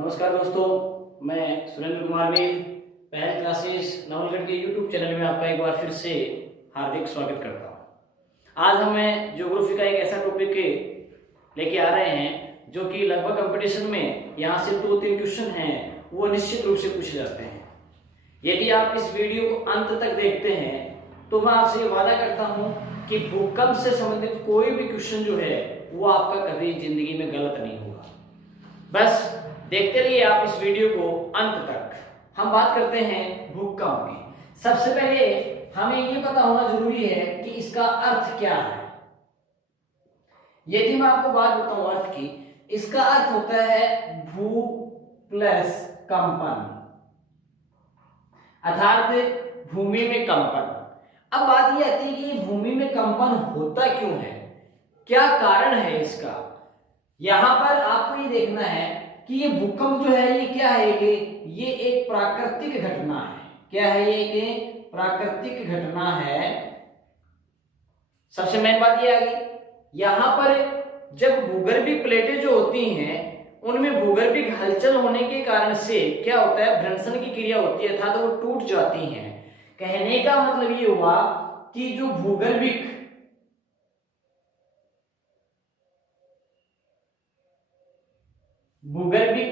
नमस्कार दोस्तों, मैं सुरेंद्र कुमार मील पहल क्लासेस नवलगढ़ के यूट्यूब चैनल में आपका एक बार फिर से हार्दिक स्वागत करता हूं। आज हमें ज्योग्राफी का एक ऐसा टॉपिक लेके आ रहे हैं जो कि लगभग कंपटीशन में यहाँ से 2-3 क्वेश्चन हैं वो निश्चित रूप से पूछे जाते हैं। यदि आप इस वीडियो को अंत तक देखते हैं तो मैं आपसे ये वादा करता हूँ कि भूकंप से संबंधित कोई भी क्वेश्चन जो है वो आपका कभी जिंदगी में गलत नहीं होगा। बस देखते रहिए आप इस वीडियो को अंत तक। हम बात करते हैं भूकंप की। सबसे पहले हमें ये पता होना जरूरी है कि इसका अर्थ क्या है। यदि मैं आपको बात बताऊं अर्थ की, इसका अर्थ होता है भू प्लस कंपन, अर्थात भूमि में कंपन। अब बात ये आती है कि भूमि में कंपन होता क्यों है, क्या कारण है इसका। यहां पर आपको ये देखना है कि ये भूकंप जो है ये क्या है, ये एक प्राकृतिक घटना है। क्या है ये? एक प्राकृतिक घटना है। सबसे मेन बात ये आ गई, यहां पर जब भूगर्भीय प्लेटें जो होती हैं उनमें भूगर्भिक हलचल होने के कारण से क्या होता है, भ्रंशन की क्रिया होती है, अर्थात वो टूट जाती हैं। कहने का मतलब ये हुआ कि जो भूगर्भिक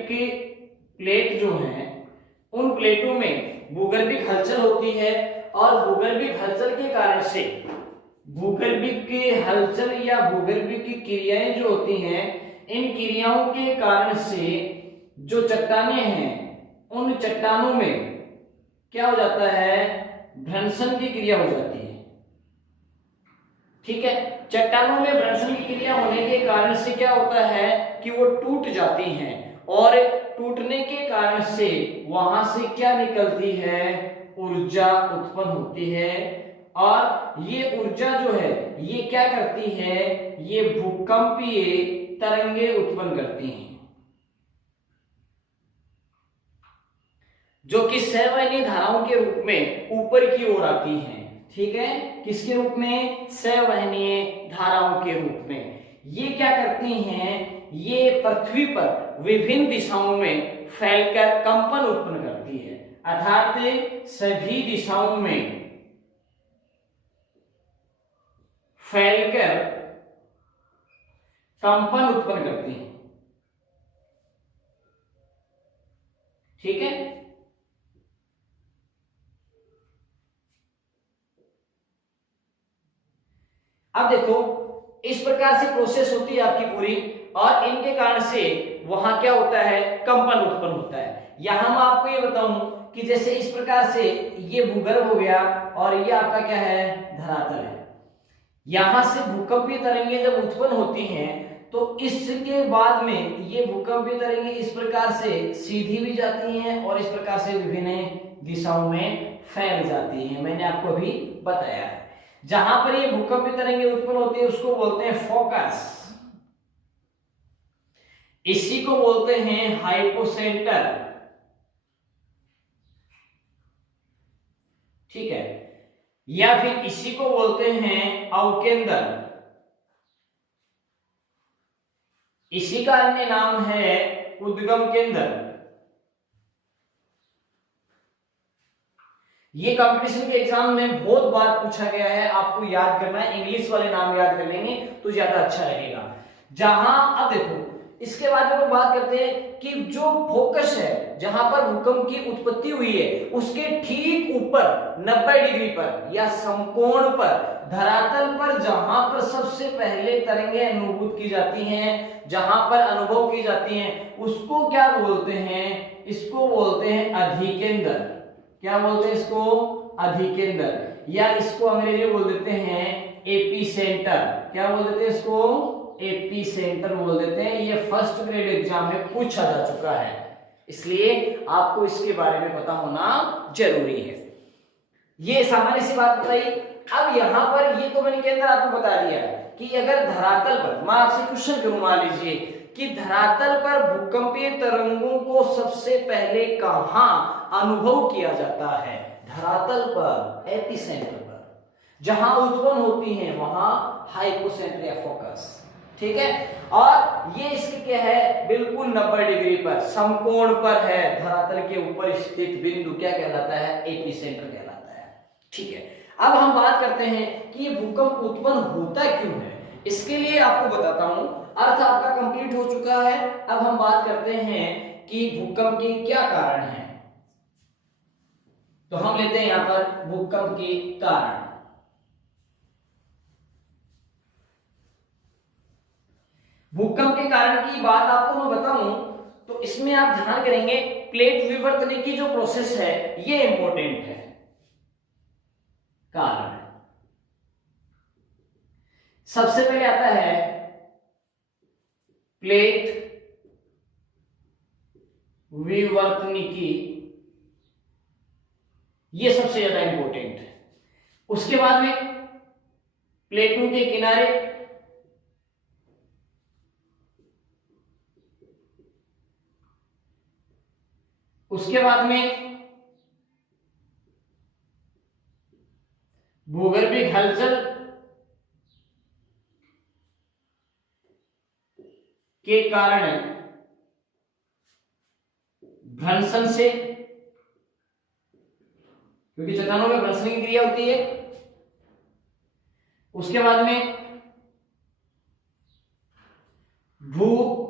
के प्लेट जो हैं उन प्लेटों में भूगर्भिक हलचल होती है और भूगर्भिक हलचल के कारण से भूगर्भिक के हलचल या भूगर्भिक की क्रियाएं जो होती हैं, इन क्रियाओं के कारण से जो चट्टानें हैं उन चट्टानों में क्या हो जाता है, भ्रंशन की क्रिया हो जाती है। ठीक है, चट्टानों में भ्रंशन की क्रिया होने के कारण से क्या होता है कि वो टूट जाती हैं और टूटने के कारण से वहां से क्या निकलती है, ऊर्जा उत्पन्न होती है। और ये ऊर्जा जो है ये क्या करती है, ये भूकंपीय तरंगे उत्पन्न करती हैं जो कि सवहनीय धाराओं के रूप में ऊपर की ओर आती हैं। ठीक है, किसके रूप में? सवहनीय धाराओं के रूप में। ये क्या करती हैं, ये पृथ्वी पर विभिन्न दिशाओं में फैलकर कंपन उत्पन्न करती है, अर्थात सभी दिशाओं में फैलकर कंपन उत्पन्न करती है। ठीक है, अब देखो इस प्रकार से प्रोसेस होती है आपकी पूरी, और इनके कारण से वहां क्या होता है, कंपन उत्पन्न होता है। यहां मैं आपको ये बताऊं कि जैसे इस प्रकार से ये भूगर्भ हो गया और ये आपका क्या है, धरातल है। यहां से भूकंपीय तरंगे जब उत्पन्न होती हैं तो इसके बाद में ये भूकंपीय तरंगे इस प्रकार से सीधी भी जाती हैं और इस प्रकार से विभिन्न दिशाओं में फैल जाती हैं। मैंने आपको अभी बताया है। जहां पर ये भूकंपीय तरंगे उत्पन्न होती है उसको बोलते हैं फोकस, इसी को बोलते हैं हाइपोसेंटर। ठीक है, या फिर इसी को बोलते हैं अवकेंद्र। इसी का अन्य नाम है उद्गम केंद्र। ये कंपटीशन के एग्जाम में बहुत बार पूछा गया है, आपको याद करना है। इंग्लिश वाले नाम याद कर लेंगे तो ज्यादा अच्छा रहेगा। जहां अब देखो इसके बाद में बात करते हैं कि जो फोकस है, जहां पर भूकंप की उत्पत्ति हुई है उसके ठीक ऊपर 90 डिग्री पर या समकोण पर धरातल पर जहां पर सबसे पहले तरंगे अनुभूत की जाती हैं, जहां पर अनुभव की जाती हैं, उसको क्या बोलते हैं, इसको बोलते हैं अधिकेंद्र। क्या बोलते हैं इसको? अधिकेंद्र, या इसको अंग्रेजी में बोल देते हैं एपीसेंटर। क्या बोल देते हैं इसको? एपीसेंटर बोल देते हैं। ये फर्स्ट ग्रेड एग्जाम में पूछा जा चुका है, इसलिए आपको इसके बारे में पता होना जरूरी है। ये सामान्य सी बात बताई। अब यहां पर ये तो मैंने केंद्र आपको बता दिया कि अगर धरातल पर, मैं आपसे क्वेश्चन करूं, मान लीजिए कि धरातल पर भूकंपीय तरंगों को सबसे पहले कहां अनुभव किया जाता है? धरातल पर, एपीसेंटर पर, जहां उत्पन्न होती हैं वहां हाइपोसेंटर या फोकस। ठीक है, और ये इसके क्या है, बिल्कुल 90 डिग्री पर समकोण पर है, धरातल के ऊपर स्थित बिंदु क्या कहलाता है, एपिसेंटर कहलाता है। ठीक है, अब हम बात करते हैं कि ये भूकंप उत्पन्न होता क्यों है। इसके लिए आपको बताता हूं, अर्थ आपका कंप्लीट हो चुका है। अब हम बात करते हैं कि भूकंप के क्या कारण हैं। तो हम लेते हैं यहां पर भूकंप के कारण। भूकंप के कारण की बात आपको मैं बताऊं तो इसमें आप ध्यान करेंगे, प्लेट विवर्तन की जो प्रोसेस है ये इंपॉर्टेंट है। कारण सबसे पहले आता है प्लेट विवर्तनिकी, ये सबसे ज्यादा इंपॉर्टेंट है। उसके बाद में प्लेटों के किनारे, उसके बाद में भूगर्भिक हलचल के कारण भ्रंशन से, क्योंकि चट्टानों में भ्रंशन की क्रिया होती है। उसके बाद में भू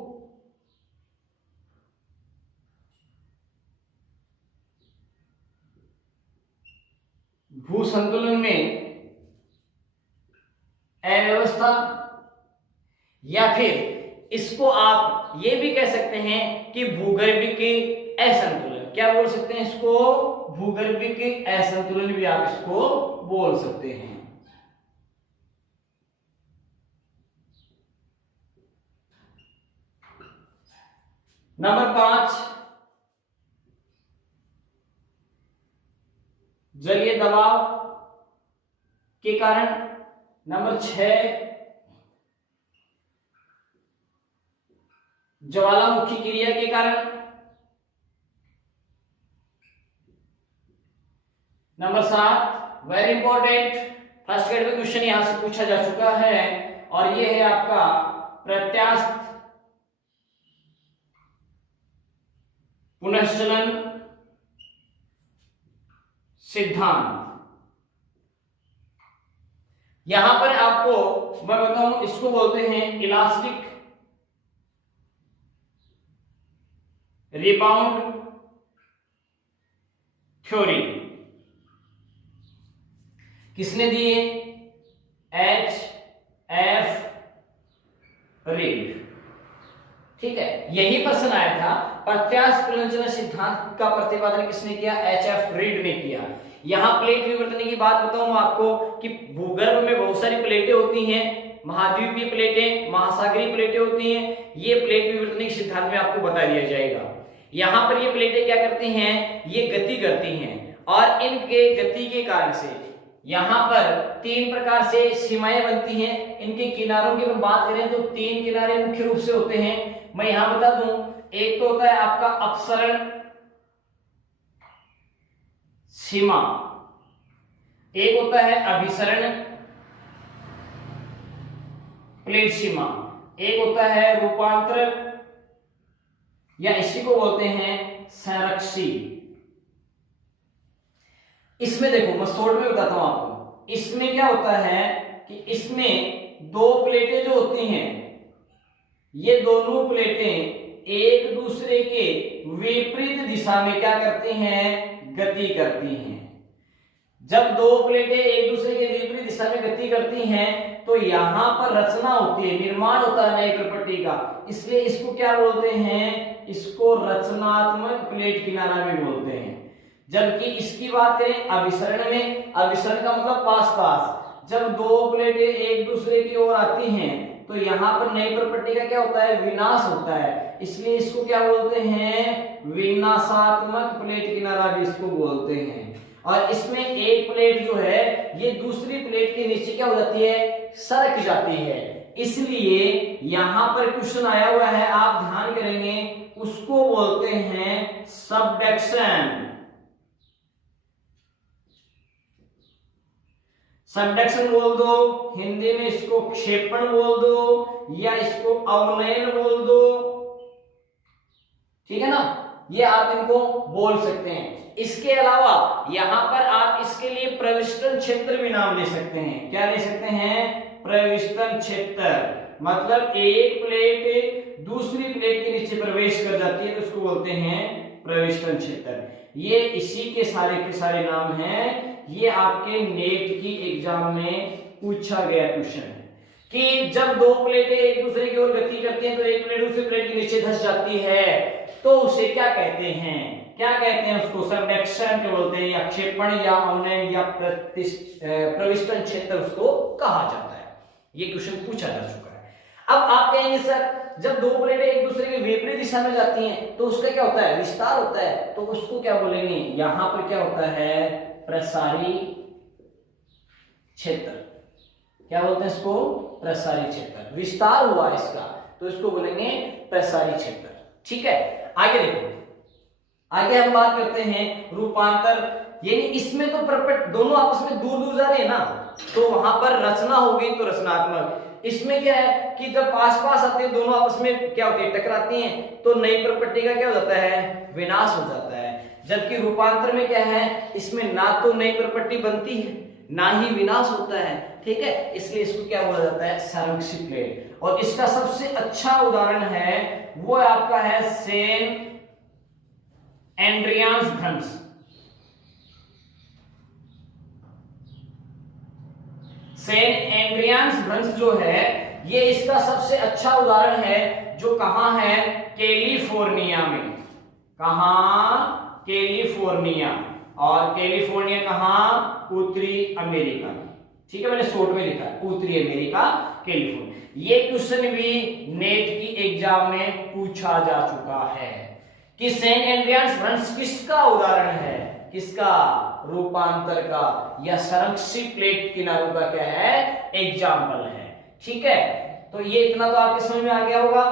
संतुलन में अव्यवस्था, या फिर इसको आप ये भी कह सकते हैं कि भूगर्भिक असंतुलन। क्या बोल सकते हैं इसको, भूगर्भिक असंतुलन भी आप इसको बोल सकते हैं। नंबर 5 जलीय दबाव के कारण। नंबर 6 ज्वालामुखी क्रिया के कारण। Number 7 very important, first grade में क्वेश्चन यहां से पूछा जा चुका है, और ये है आपका प्रत्यास्थ पुनश्चलन सिद्धांत। यहां पर आपको मैं बताऊं, इसको बोलते हैं इलास्टिक रिबाउंड थ्योरी। किसने दिए, H.F. रीड। ठीक है, यही प्रश्न आया था, प्रत्यास्थ पुनर्चलन सिद्धांत का प्रतिपादन किसने किया, H.F. रीड ने किया। यहां प्लेट विवर्तन की बात बताऊं आपको कि भूगर्भ में बहुत सारी प्लेटें होती हैं, महाद्वीपीय प्लेटें, महासागरीय प्लेटें होती हैं। ये प्लेट विवर्तन के सिद्धांत में आपको बता दिया जाएगा। यहां पर ये प्लेटें क्या करती हैं, ये गति करती हैं, और इनके गति के कारण से यहां पर 3 प्रकार से सीमाएं बनती हैं। इनके किनारों की हम बात करें तो 3 किनारे मुख्य रूप से होते हैं। मैं यहां बता दूं, एक तो होता है आपका अपसरण सीमा, एक होता है अभिसरण प्लेट सीमा, एक होता है रूपांतर, या इसी को बोलते हैं संरक्षी। इसमें देखो, मैं शॉर्ट में बताता हूं आपको, इसमें क्या होता है कि इसमें 2 प्लेटें जो होती हैं, ये दोनों प्लेटें एक दूसरे के विपरीत दिशा में क्या करती हैं, गति करती हैं। जब 2 प्लेटें एक दूसरे के विपरीत दिशा में गति करती हैं तो यहां पर रचना होती है, निर्माण होता है नई प्रॉपर्टी का, इसलिए इसको क्या बोलते हैं, इसको रचनात्मक प्लेट किनारा भी बोलते हैं। जबकि इसकी बात करें अभिसरण में, अभिसरण का मतलब पास पास, जब 2 प्लेटें एक दूसरे की ओर आती हैं तो यहां पर नई प्रॉपर्टी का क्या होता है, विनाश होता है, इसलिए इसको क्या बोलते हैं, विनाशात्मक प्लेट किनारा भी इसको बोलते हैं। और इसमें एक प्लेट जो है ये दूसरी प्लेट के नीचे क्या हो जाती है, सरक जाती है, इसलिए यहां पर क्वेश्चन आया हुआ है, आप ध्यान करेंगे, उसको बोलते हैं सबडक्शन। सबडक्शन बोल दो, हिंदी में इसको क्षेपण बोल दो, या इसको अवनयन बोल दो, ठीक है ना, ये आप इनको बोल सकते हैं। इसके अलावा यहां पर आप इसके लिए प्रविष्टन क्षेत्र भी नाम ले सकते हैं। क्या ले सकते हैं? प्रविष्टन क्षेत्र, मतलब एक प्लेट दूसरी प्लेट के नीचे प्रवेश कर जाती है तो उसको बोलते हैं प्रविष्टन क्षेत्र। ये इसी के सारे नाम हैं। ये आपके नेट की एग्जाम में पूछा गया क्वेश्चन है कि जब दो प्लेटें एक दूसरे की ओर गति करती हैं तो एक प्लेट दूसरी प्लेट के नीचे धंस जाती है तो उसे क्या कहते हैं? क्या कहते हैं उसको? सबडक्शन के बोलते हैं, या क्षेपण, या अवनयन, या प्रविष्टन क्षेत्र उसको कहा जाता है। ये क्वेश्चन पूछा जा चुका है। अब आप कहेंगे सर जब दो प्लेटें एक दूसरे के विपरीत दिशा में जाती हैं तो उसका क्या होता है? विस्तार होता है। तो उसको क्या बोलेंगे? यहां पर क्या होता है? प्रसारी क्षेत्र। क्या बोलते हैं इसको? प्रसारी क्षेत्र। विस्तार हुआ इसका तो इसको बोलेंगे प्रसारी क्षेत्र। ठीक है, आगे देखो, आगे हम बात करते हैं रूपांतर। यानी इसमें तो परपेट दोनों आपस में दूर दूर जा रहे हैं ना, तो वहां पर रचना होगी तो रचनात्मक। इसमें क्या है कि जब पास पास आते हैं दोनों आपस में क्या होती है? टकराती हैं, तो नई प्रॉपर्टी का क्या हो जाता है? विनाश हो जाता है। जबकि रूपांतर में क्या है? इसमें ना तो नई प्रॉपर्टी बनती है ना ही विनाश होता है। ठीक है, इसलिए इसको क्या बोला जाता है? संरक्षित प्लेट। और इसका सबसे अच्छा उदाहरण है वो आपका है सेंट एंड्रियास भ्रंश। सेंट एंड्रियास भ्रंश जो है ये इसका सबसे अच्छा उदाहरण है जो कहां है? कैलिफोर्निया में। कहां? कैलिफोर्निया। और कैलिफोर्निया कहां? उत्तरी अमेरिका में। ठीक है, मैंने शॉर्ट में लिखा है उत्तरी अमेरिका, कैलिफोर्निया। ये क्वेश्चन भी नेट की एग्जाम में पूछा जा चुका है कि सेंट एंड्रियास भ्रंश किसका उदाहरण है? किसका? रूपांतर का या संरक्षित प्लेट किनारों का क्या है? एग्जाम्पल है। ठीक है, तो ये इतना तो आपके समझ में आ गया होगा।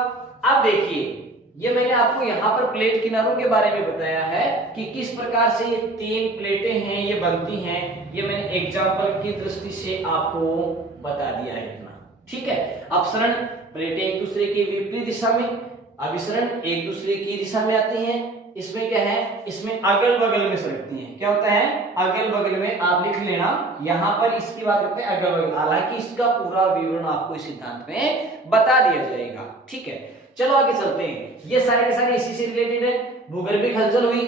अब देखिए, ये मैंने आपको यहाँ पर प्लेट किनारों के बारे में बताया है कि किस प्रकार से ये तीन प्लेटें हैं ये बनती हैं। ये मैंने एग्जाम्पल की दृष्टि से आपको बता दिया है इतना। ठीक है, अपसरण प्लेटें एक दूसरे के विपरीत दिशा में, अभिसरण एक दूसरे की दिशा में आती हैं। इसमें क्या है? इसमें अगल बगल में सरकती हैं। क्या होता है? अगल बगल में। आप लिख लेना, यहां पर इसकी बात करते हैं अगल बगल। हालांकि इसका पूरा विवरण आपको इस सिद्धांत में बता दिया जाएगा। ठीक है, चलो आगे चलते हैं। ये सारे के सारे इसी से रिलेटेड है। भूगर्भिक हलचल हुई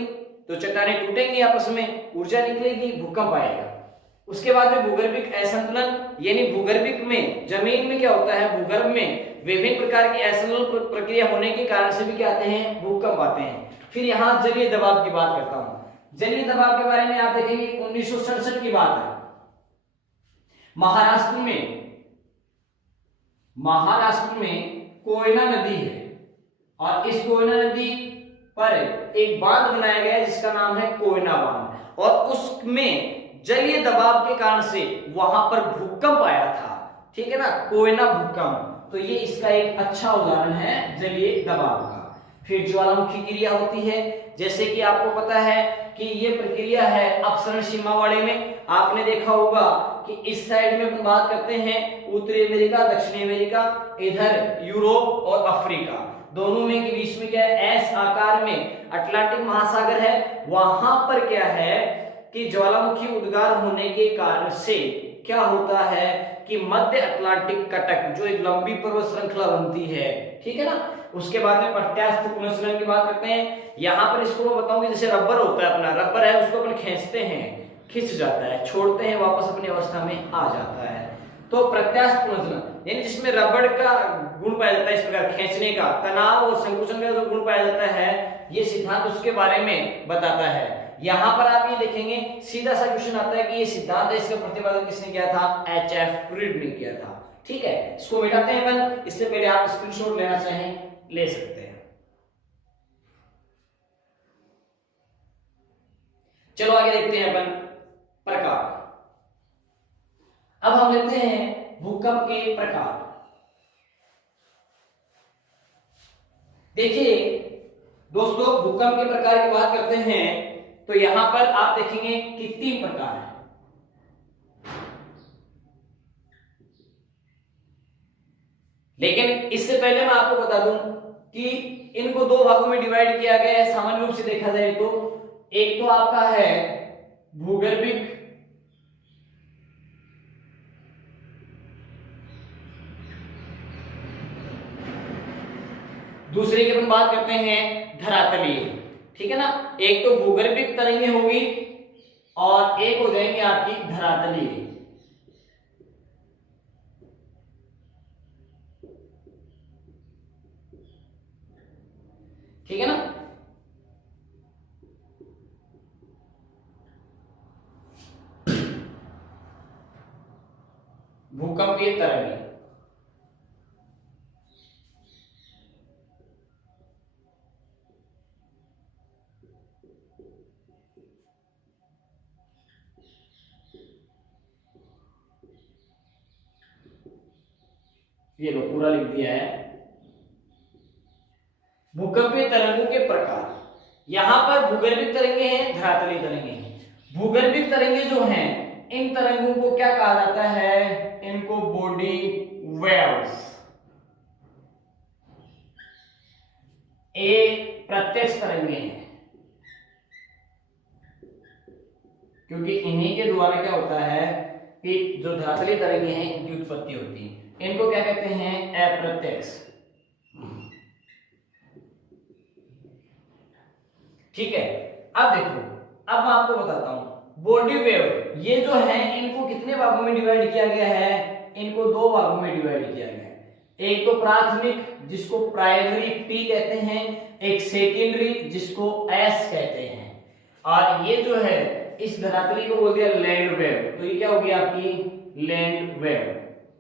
तो चट्टानें टूटेंगी, आपस में ऊर्जा निकलेगी, भूकंप आएगा। उसके बाद में भूगर्भिक असंतुलन, यानी भूगर्भिक में जमीन में क्या होता है? भूगर्भ में विभिन्न प्रकार की असंतुलन प्रक्रिया होने के कारण से भी क्या आते हैं? भूकंप आते हैं। फिर यहां जलीय दबाव की बात करता हूं। जलीय दबाव के बारे में आप देखेंगे 1967 की बात है। महाराष्ट्र में कोयना नदी है और इस कोयना नदी पर एक बांध बनाया गया है जिसका नाम है कोयना बांध, और उसमें जलीय दबाव के कारण से वहां पर भूकंप आया था। ठीक है ना, कोयना भूकंप। तो ये इसका एक अच्छा उदाहरण है जलीय दबाव का। फिर ज्वालामुखी क्रिया होती है, जैसे कि आपको पता है कि ये प्रक्रिया है अपसरण सीमावाड़े में। आपने देखा होगा कि इस साइड में बात करते हैं उत्तरी अमेरिका, दक्षिणी अमेरिका, इधर यूरोप और अफ्रीका, दोनों में के बीच में क्या है? एस आकार में अटलांटिक महासागर है। वहां पर क्या है कि ज्वालामुखी उद्गार होने के कारण से क्या होता है कि मध्य अटलांटिक कटक जो एक लंबी पर्वत श्रृंखला बनती है। ठीक है ना, उसके बाद में प्रत्यास्थ पुनर्संचरण की बात करते हैं। यहां पर इसको मैं बताऊंगी, जैसे रबर होता है, अपना रबर है उसको अपन खींचते हैं, खिंच जाता है, छोड़ते हैं वापस अपनी अवस्था में आ जाता है। तो प्रत्यास्थ पुनर्संचरण यानी जिसमें रबड़ का गुण पाया जाता है, इस प्रकार खींचने का, तनाव और संकुचन का जो गुण पाया जाता है, ये सिद्धांत उसके बारे में बताता है। यहां पर आप ये देखेंगे सीधा सा क्वेश्चन आता है कि ये सिद्धांत है, इसका प्रतिपादन किसने किया था? एच.एफ. रीड ने किया था। ठीक है, इसको मिटाते हैं अपन। इससे पहले आप स्क्रीनशॉट लेना चाहें ले सकते हैं। चलो आगे देखते हैं अपन प्रकार। अब हम लेते हैं भूकंप के प्रकार। देखिए दोस्तों, भूकंप के प्रकार की बात करते हैं, तो यहां पर आप देखेंगे कि 3 प्रकार है। लेकिन इससे पहले मैं आपको बता दूं कि इनको दो भागों में डिवाइड किया गया है सामान्य रूप से देखा जाए तो। एक तो आपका है भूगर्भिक, दूसरे की अपन बात करते हैं धरातलीय। ठीक है ना, एक तो भूगर्भिक तरंगे होगी और एक हो जाएंगे आपकी धरातलीय। ठीक है ना, भूकंपीय तरंगे। ये लो पूरा लिख दिया है। भूकंपीय तरंगों के प्रकार, यहां पर भूगर्भिक तरंगे हैं, धरातलीय तरंगे हैं। भूगर्भिक तरंगे जो हैं, इन तरंगों को क्या कहा जाता है? इनको बॉडी वेव्स। ये प्रत्यक्ष तरंगे हैं, क्योंकि इन्हीं के द्वारा क्या होता है कि जो धरातलीय तरंगे हैं इनकी उत्पत्ति होती है। इनको क्या कहते हैं? अप्रत्यक्ष। ठीक है, अब देखो, अब मैं आपको बताता हूं बॉडी वेव ये जो है इनको कितने भागों में डिवाइड किया गया है? इनको दो भागों में डिवाइड किया गया है। एक तो प्राथमिक जिसको प्राइमरी पी कहते हैं, एक सेकेंडरी जिसको एस कहते हैं। और ये जो है इस धरातली को बोल दिया लैंड वेव, तो ये क्या होगी आपकी लैंड वेव।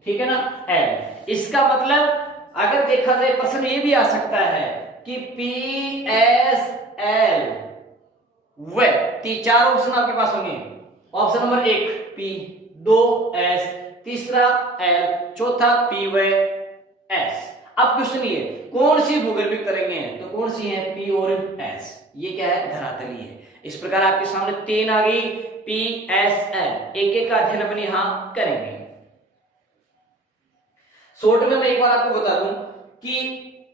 ठीक है ना, एल। इसका मतलब अगर देखा जाए प्रश्न ये भी आ सकता है कि पी एस एल वेव, चार ऑप्शन आपके पास होंगे। ऑप्शन नंबर 1 पी, 2 एस, तीसरा एल, चौथा पी व एस। अब क्वेश्चन ये कौन सी भूगर्भिक तरंगे हैं? तो कौन सी है? पी और एस। ये क्या है? धरातलीय है। इस प्रकार आपके सामने 3 आ गई, पी एस एल। एक एक का अध्ययन अपन यहां करेंगे। शॉर्ट में मैं एक बार आपको बता दूं कि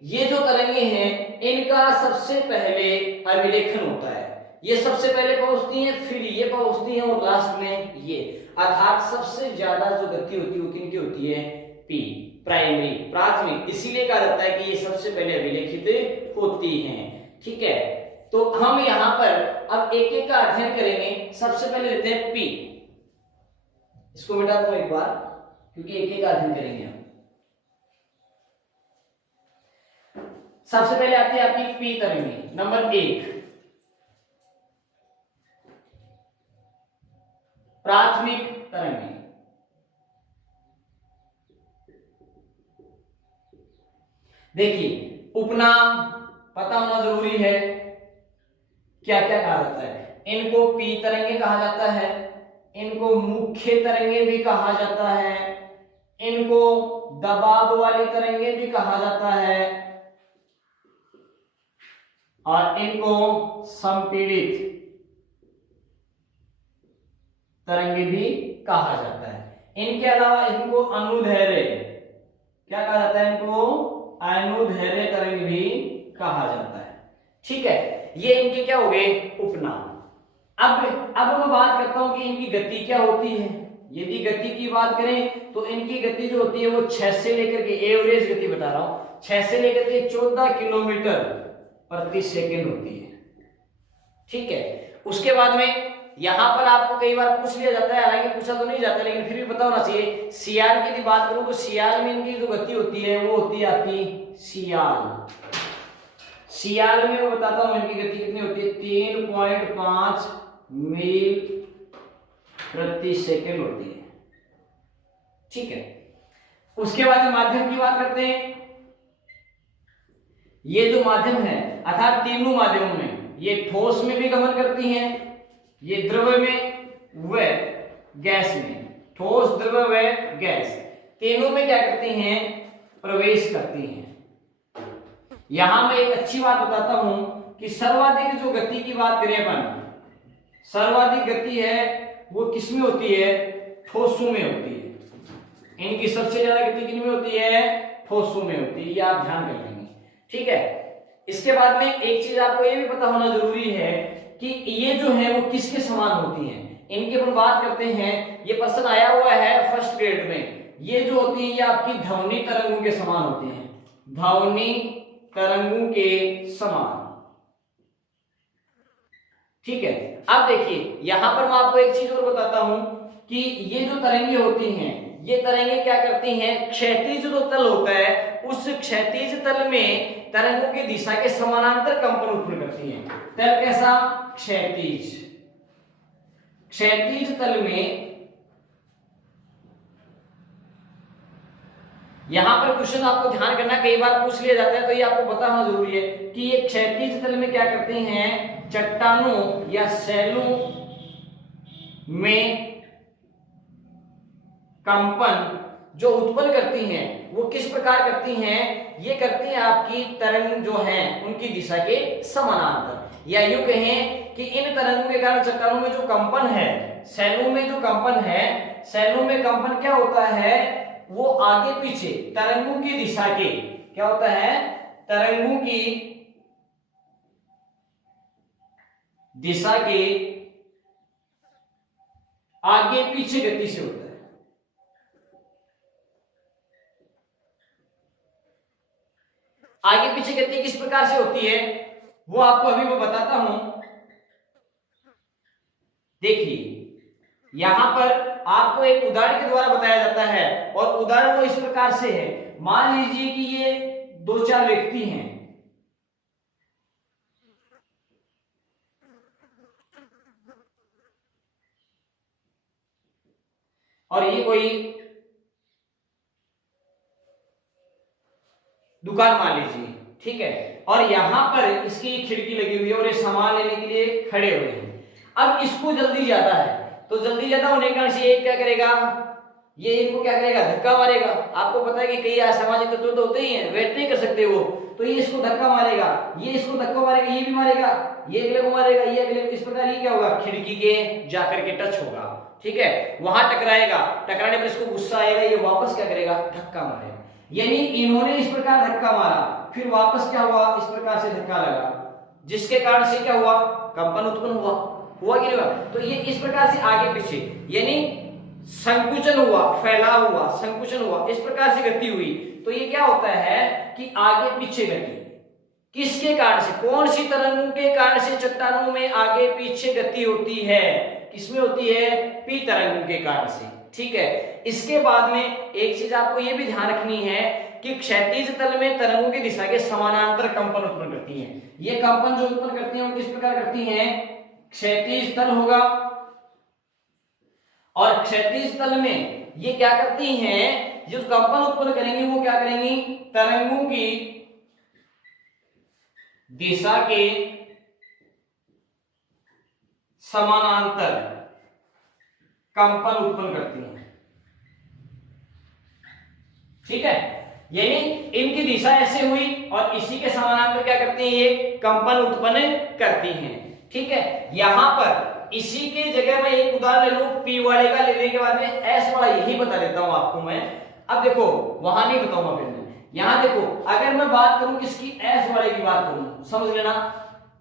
ये जो तरंगे हैं इनका सबसे पहले अभिलेखन होता है। ये सबसे पहले पहुंचती हैं, फिर ये पहुंचती हैं और लास्ट में ये। अर्थात सबसे ज्यादा जो गति होती है वो किनकी होती है? पी, प्राइमरी, प्राथमिक। इसीलिए कहा जाता है कि ये सबसे पहले अभिलेखित होती हैं। ठीक है, तो हम यहां पर अब एक एक का अध्ययन करेंगे। सबसे पहले लेते हैं पी। इसको मिटा दूं एक बार, क्योंकि एक एक का अध्ययन करेंगे हम। सबसे पहले आती है आपकी पी तरंगे। नंबर 1 प्राथमिक तरंगे। देखिए, उपनाम पता होना जरूरी है। क्या क्या कहा जाता है? इनको पी तरंगे कहा जाता है, इनको मुख्य तरंगे भी कहा जाता है, इनको दबाव वाली तरंगे भी कहा जाता है और इनको संपीड़ित तरंगे भी कहा जाता है। इनके अलावा इनको अनुदैर्ध्य, क्या कहा जाता है? इनको अनुदैर्ध्य तरंग भी कहा जाता है। ठीक है, ये इनके क्या हो गए? उपनाम। अब मैं बात करता हूं कि इनकी गति क्या होती है। यदि गति की बात करें तो इनकी गति जो होती है वो 6 से लेकर के, एवरेज गति बता रहा हूं, 6 से लेकर के 14 किलोमीटर प्रति सेकंड होती है। ठीक है, उसके बाद में यहां पर आपको कई बार पूछ लिया जाता है, हालांकि पूछा तो नहीं जाता लेकिन फिर भी पता होना चाहिए। सियाल की यदि बात करूं तो सियाल में इनकी जो गति होती है वो होती है आपकी सियाल। सियाल में मैं बताता हूं इनकी गति कितनी होती है? 3.5 मील प्रति सेकंड होती है। ठीक है, उसके बाद माध्यम की बात करते हैं। ये जो माध्यम है अर्थात तीनों माध्यमों में, ये ठोस में भी गमन करती हैं, ये द्रव में व गैस में, ठोस, द्रव व गैस, तीनों में क्या करती हैं? प्रवेश करती हैं। यहां मैं एक अच्छी बात बताता हूं कि सर्वाधिक जो गति की बात करें अपन, सर्वाधिक गति है वो किसमें होती है? ठोसों में होती है। इनकी सबसे ज्यादा गति किन में होती है? ठोसों में होती है, ये आप ध्यान कर लेंगे। ठीक है, इसके बाद में एक चीज आपको ये भी पता होना जरूरी है कि ये जो है वो किसके समान होती हैं। इनकी अपन बात करते हैं, ये प्रश्न आया हुआ है फर्स्ट ग्रेड में। ये जो होती है ये आपकी ध्वनि तरंगों के समान होती हैं, ध्वनि तरंगों के समान। ठीक है, अब देखिए यहां पर मैं आपको एक चीज और बताता हूं कि ये जो तरंगे होती हैं, ये तरंगे क्या करती हैं, क्षैतिज जो तल होता है उस क्षैतिज तल में तरंगों की दिशा के समानांतर कंपन उत्पन्न करती हैं। तल कैसा, क्षैतिज, क्षैतिज तल में। यहां पर क्वेश्चन आपको ध्यान करना, कई बार पूछ लिया जाता है तो ये आपको पता होना जरूरी है कि ये क्षैतिज तल में क्या करते हैं, चट्टानों या शैलों में कंपन जो उत्पन्न करती हैं वो किस प्रकार करती हैं, ये करती हैं आपकी तरंग जो हैं उनकी दिशा के समानांतर। या यूं कहें कि इन तरंगों के कारण चट्टानों में जो कंपन है, शैलों में जो कंपन है, शैलों में कंपन क्या होता है, वो आगे पीछे तरंगों की दिशा के क्या होता है, तरंगों की दिशा के आगे पीछे गति से होता है। आगे पीछे गति किस प्रकार से होती है वो आपको अभी मैं बताता हूं। देखिए यहां पर आपको एक उदाहरण के द्वारा बताया जाता है और उदाहरण वो इस प्रकार से है। मान लीजिए कि ये दो चार व्यक्ति हैं और ये कोई दुकान मान लीजिए, ठीक है, और यहां पर इसकी खिड़की लगी हुई है और ये सामान लेने के लिए खड़े हुए हैं। अब इसको जल्दी ज्यादा है तो जल्दी ज्यादा होने के कारण से ये क्या करेगा, ये इनको क्या करेगा, धक्का मारेगा। आपको पता है कि कई असामाजिक तत्व तो होते ही हैं, वेट नहीं कर सकते वो, तो ये इसको धक्का मारेगा, ये इसको धक्का मारेगा, ये भी मारेगा, ये अगले को मारेगा, ये अगले को, इस प्रकार ये क्या होगा, खिड़की के जाकर के टच होगा। ठीक है, वहां टकराएगा, टकराने पर इसको गुस्सा आएगा, ये वापस क्या करेगा, धक्का मारेगा। यानी इन्होंने इस प्रकार धक्का मारा, फिर वापस क्या हुआ, इस प्रकार से धक्का लगा, जिसके कारण से क्या हुआ, कंपन उत्पन्न हुआ कि नहीं हुआ। तो ये इस प्रकार से आगे पीछे यानी संकुचन हुआ, फैलाव हुआ, संकुचन हुआ, इस प्रकार से गति हुई। तो ये क्या होता है कि आगे पीछे गति किसके कारण से, कौन सी तरंगों के कारण से चट्टानों में आगे पीछे गति होती है, किसमें होती है, पी तरंगों के कारण से। ठीक है, इसके बाद में एक चीज आपको यह भी ध्यान रखनी है कि क्षैतिज तल में तरंगों की दिशा के समानांतर कंपन उत्पन्न करती हैं। ये कंपन जो उत्पन्न करती हैं वो किस प्रकार करती हैं, क्षैतिज तल होगा और क्षैतिज तल में ये क्या करती हैं, जो कंपन उत्पन्न करेंगी वो क्या करेंगी, तरंगों की दिशा के समानांतर कंपन उत्पन्न करती हैं। ठीक है, यानी इनकी दिशा ऐसे हुई और इसी के समानांतर क्या करती हैं, ये कंपन उत्पन्न करती हैं। ठीक है, यहां पर इसी के जगह में एक उदाहरण ले लूं, पी वाले का लेने के बाद में एस वाला यही बता देता हूं आपको मैं। अब देखो वहां नहीं बताऊंगा फिर मैं, यहां देखो अगर मैं बात करूं किसकी, एस वाले की बात करूं, समझ लेना,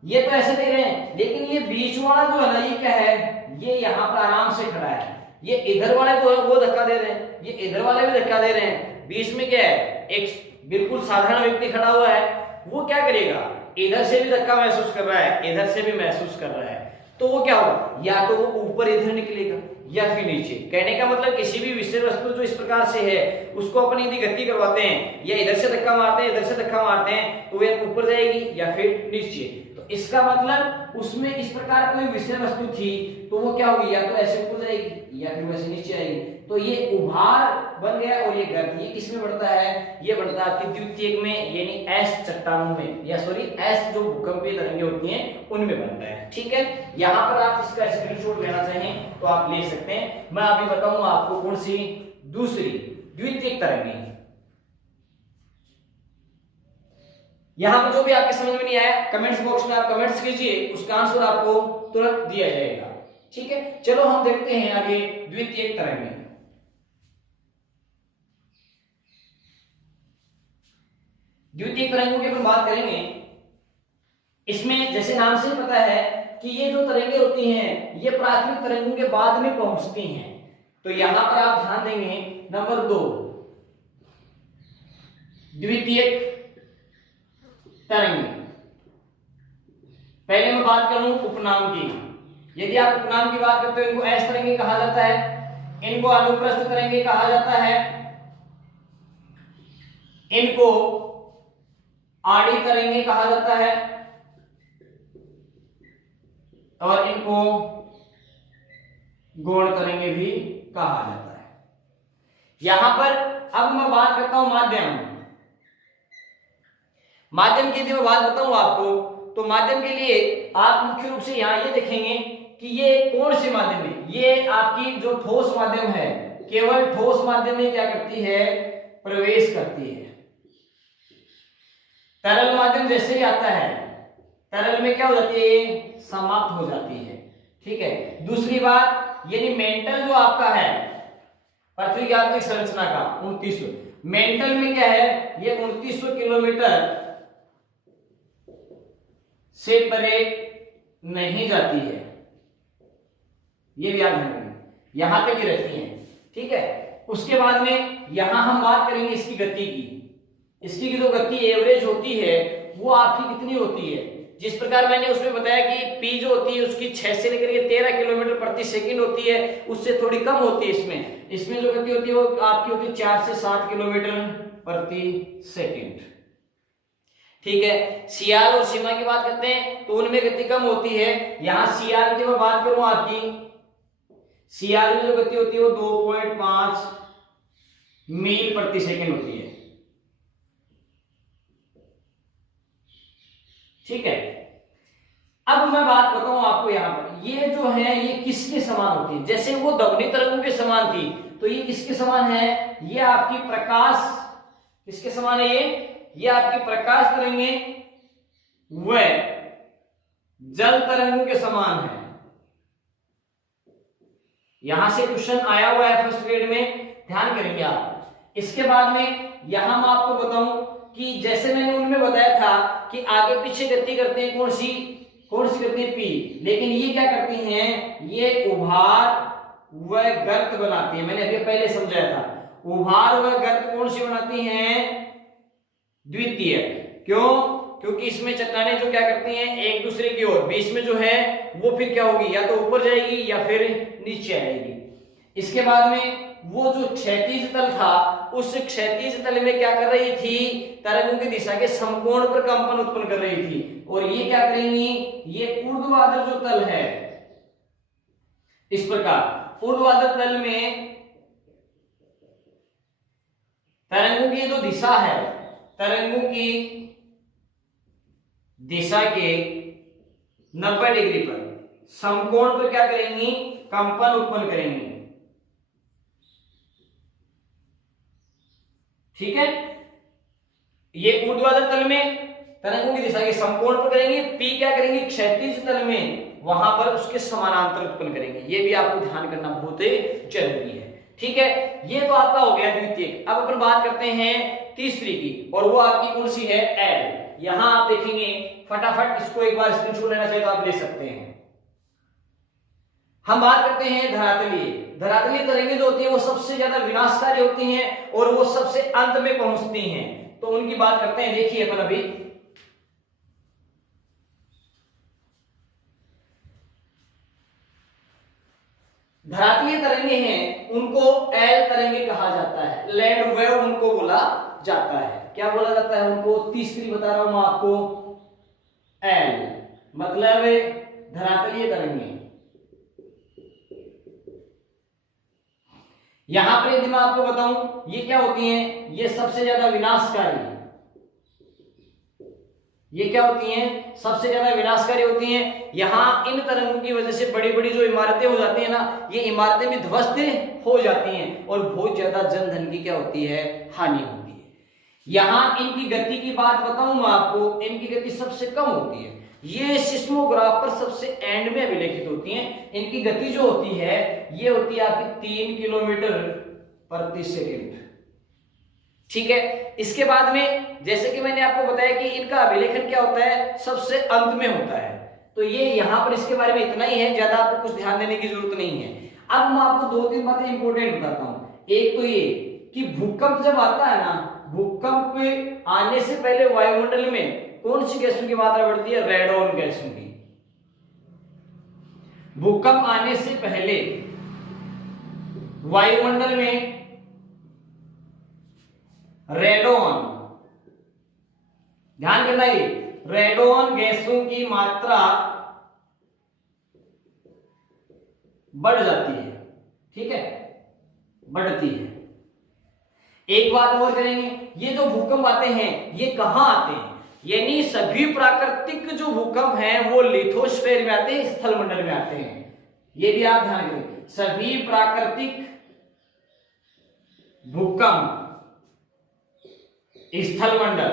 ये तो ऐसे दे रहे हैं लेकिन ये बीच वाला जो है ना ये क्या है, ये यहां पर आराम से खड़ा है, ये इधर वाले जो है वो धक्का दे रहे हैं, ये इधर वाले भी धक्का दे रहे हैं, बीच में क्या है, एक बिल्कुल साधारण व्यक्ति खड़ा हुआ है, वो क्या करेगा, इधर से भी धक्का महसूस कर रहा है, इधर से भी महसूस कर रहा है, तो वो क्या होगा, या तो वो ऊपर इधर निकलेगा या फिर नीचे। कहने का मतलब किसी भी विषय वस्तु जो इस प्रकार से है उसको अपन यदि गति करवाते हैं या इधर से धक्का मारते हैं, इधर से धक्का मारते हैं, तो वे ऊपर जाएगी या फिर नीचे। तो इसका मतलब उसमें इस प्रकार कोई विषय वस्तु थी तो वो क्या होगी, या तो ऐसे ऊपर जाएगी या फिर वैसे नीचे आएगी। तो ये उभार बन गया और ये गर्द, ये किसमें बढ़ता है, ये बढ़ता है आपकी द्वितीयक में, यानी एस चट्टानों में, या सॉरी एस जो भूकंपीय तरंगें होती हैं उनमें बनता है। ठीक है, यहां पर आप इसका स्क्रीनशॉट लेना चाहें तो आप ले सकते हैं। मैं अभी बताऊंगा आपको कौन सी दूसरी द्वितीयक तरंगें। यहां पर जो भी आपके समझ में नहीं आया कमेंट्स बॉक्स में आप कमेंट्स कीजिए, उसका आंसर आपको तुरंत दिया जाएगा। ठीक है, चलो हम देखते हैं आगे द्वितीयक तरंगें। द्वितीयक तरंगों की अपन बात करेंगे, इसमें जैसे नाम से पता है कि ये जो तरंगे होती हैं ये प्राथमिक तरंगों के बाद में पहुंचती हैं। तो यहां पर आप ध्यान देंगे नंबर 2 द्वितीयक तरंग। पहले मैं बात करूं उपनाम की, यदि आप उपनाम की बात करते हो इनको एस तरंगे कहा जाता है, इनको अनुप्रस्थ तरंगे कहा जाता है, इनको आड़ी तरंगे कहा जाता है और इनको गौण तरंगे भी कहा जाता है। यहां पर अब मैं बात करता हूं माध्यम। माध्यम की यदि मैं बात बताऊं आपको तो माध्यम के लिए आप मुख्य रूप से यहां ये देखेंगे कि ये कौन से माध्यम है। ये आपकी जो ठोस माध्यम है केवल ठोस माध्यम में क्या करती है, प्रवेश करती है। तरल माध्यम जैसे ही आता है तरल में क्या हो जाती है, समाप्त हो जाती है। ठीक है। दूसरी बात यानी मेंटल जो आपका है पृथ्वी की आंतरिक संरचना का 2900, मेंटल में क्या है ये 2900 किलोमीटर से परे नहीं जाती है, ये भी याद रखना, यहां तक ही रहती है। ठीक है। उसके बाद में यहां हम बात करेंगे इसकी गति की। इसकी जो गति एवरेज होती है वो आपकी कितनी होती है, जिस प्रकार मैंने उसमें बताया कि पी जो होती है उसकी 6 से लेकर के 13 किलोमीटर प्रति सेकंड होती है, उससे थोड़ी कम होती है। इसमें जो गति होती है वो आपकी होती है 4 से 7 किलोमीटर प्रति सेकंड। ठीक है। सियाल और सीमा की बात करते हैं तो उनमें गति कम होती है। यहां सियाल की मैं बात करूं आपकी, सियाल में जो गति होती है वो 2.5 मील प्रति सेकंड होती है। ठीक है। अब मैं बात बताऊं आपको यहां पर ये जो है ये किसके समान होती है, जैसे वो ध्वनि तरंगों के समान थी तो ये किसके समान है, ये आपकी प्रकाश किसके समान है, ये आपकी प्रकाश तरंगे व जल तरंगों के समान है। यहां से क्वेश्चन आया हुआ है फर्स्ट ग्रेड में, ध्यान करेंगे आप। इसके बाद में यहां मैं आपको बताऊं कि जैसे मैंने उनमें बताया था कि आगे पीछे गति करते हैं कौन सी करती है, पी, लेकिन ये क्या करती हैं, ये उभार व गर्त बनाती है। मैंने अभी पहले समझाया था उभार व गर्त कौन सी बनाती हैं, द्वितीयक। क्यों, क्योंकि इसमें चट्टानें जो क्या करती हैं एक दूसरे की ओर, बीच में जो है वो फिर क्या होगी, या तो ऊपर जाएगी या फिर नीचे आएगी। इसके बाद में वो जो क्षैतिज तल था उस क्षैतिज तल में क्या कर रही थी, तरंगों की दिशा के समकोण पर कंपन उत्पन्न कर रही थी। और ये क्या करेंगी, ये ऊर्ध्वाधर जो तल है इस प्रकार ऊर्ध्वाधर तल में तरंगों की जो दिशा है, तरंगों की दिशा के 90 डिग्री पर समकोण पर क्या करेंगी, कंपन उत्पन्न करेंगी। ठीक है। ये ऊर्ध्वाधर तल में तरंगों की दिशा के समकोण पर करेंगे, पी क्या करेंगे क्षैतिज तल में वहां पर उसके समानांतर उत्पन्न करेंगे। ये भी आपको ध्यान करना बहुत जरूरी है। ठीक है। ये तो आपका हो गया द्वितीयक। अब अपन बात करते हैं तीसरी की, और वो आपकी कौन सी है, एल। यहां आप देखेंगे फटाफट, इसको एक बार स्क्रीनशॉट लेना चाहिए तो आप ले सकते हैं। हम बात करते हैं धरातलीय। धरातलीय तरंगें जो होती हैं वो सबसे ज्यादा विनाशकारी होती हैं और वो सबसे अंत में पहुंचती हैं, तो उनकी बात करते हैं। देखिए अपन अभी धरातलीय तरंगे हैं उनको एल तरंगे कहा जाता है, लैंड वेव उनको बोला जाता है। क्या बोला जाता है उनको, तीसरी बता रहा हूं मैं आपको, एल मतलब धरातलीय तरंगे। यहां पर यदि मैं आपको बताऊं ये क्या होती हैं, ये सबसे ज्यादा विनाशकारी, ये क्या होती हैं, सबसे ज्यादा विनाशकारी होती हैं। यहां इन तरंगों की वजह से बड़ी बड़ी जो इमारतें हो जाती है ना, ये इमारतें भी ध्वस्त हो जाती हैं और बहुत ज्यादा जन धन की क्या होती है, हानि होती है। यहां इनकी गति की बात बताऊं मैं आपको, इनकी गति सबसे कम होती है। ये सिस्मोग्राफ पर सबसे एंड में अभिलेखित होती हैं। इनकी गति जो होती है ये होती है आपकी 3 किलोमीटर प्रति सेकंड। ठीक है। इसके बाद में जैसे कि मैंने आपको बताया कि इनका अभिलेखन क्या होता है, सबसे अंत में होता है। तो ये यहाँ पर इसके बारे में इतना ही है, ज्यादा आपको कुछ ध्यान देने की जरूरत नहीं है। अब मैं आपको दो तीन बातें इंपॉर्टेंट बताता हूँ। एक तो ये कि भूकंप जब आता है ना, भूकंप आने से पहले वायुमंडल में कौन सी गैसों की मात्रा बढ़ती है, रेडॉन गैसों की। भूकंप आने से पहले वायुमंडल में रेडॉन, ध्यान करना, ये रेडॉन गैसों की मात्रा बढ़ जाती है, ठीक है, बढ़ती है। एक बात और करेंगे, ये जो भूकंप आते हैं ये कहां आते हैं, यानी सभी प्राकृतिक जो भूकंप हैं वो लिथोस्फीयर में आते हैं, स्थल मंडल में आते हैं। ये भी आप ध्यान करें, सभी प्राकृतिक भूकंप स्थल मंडल,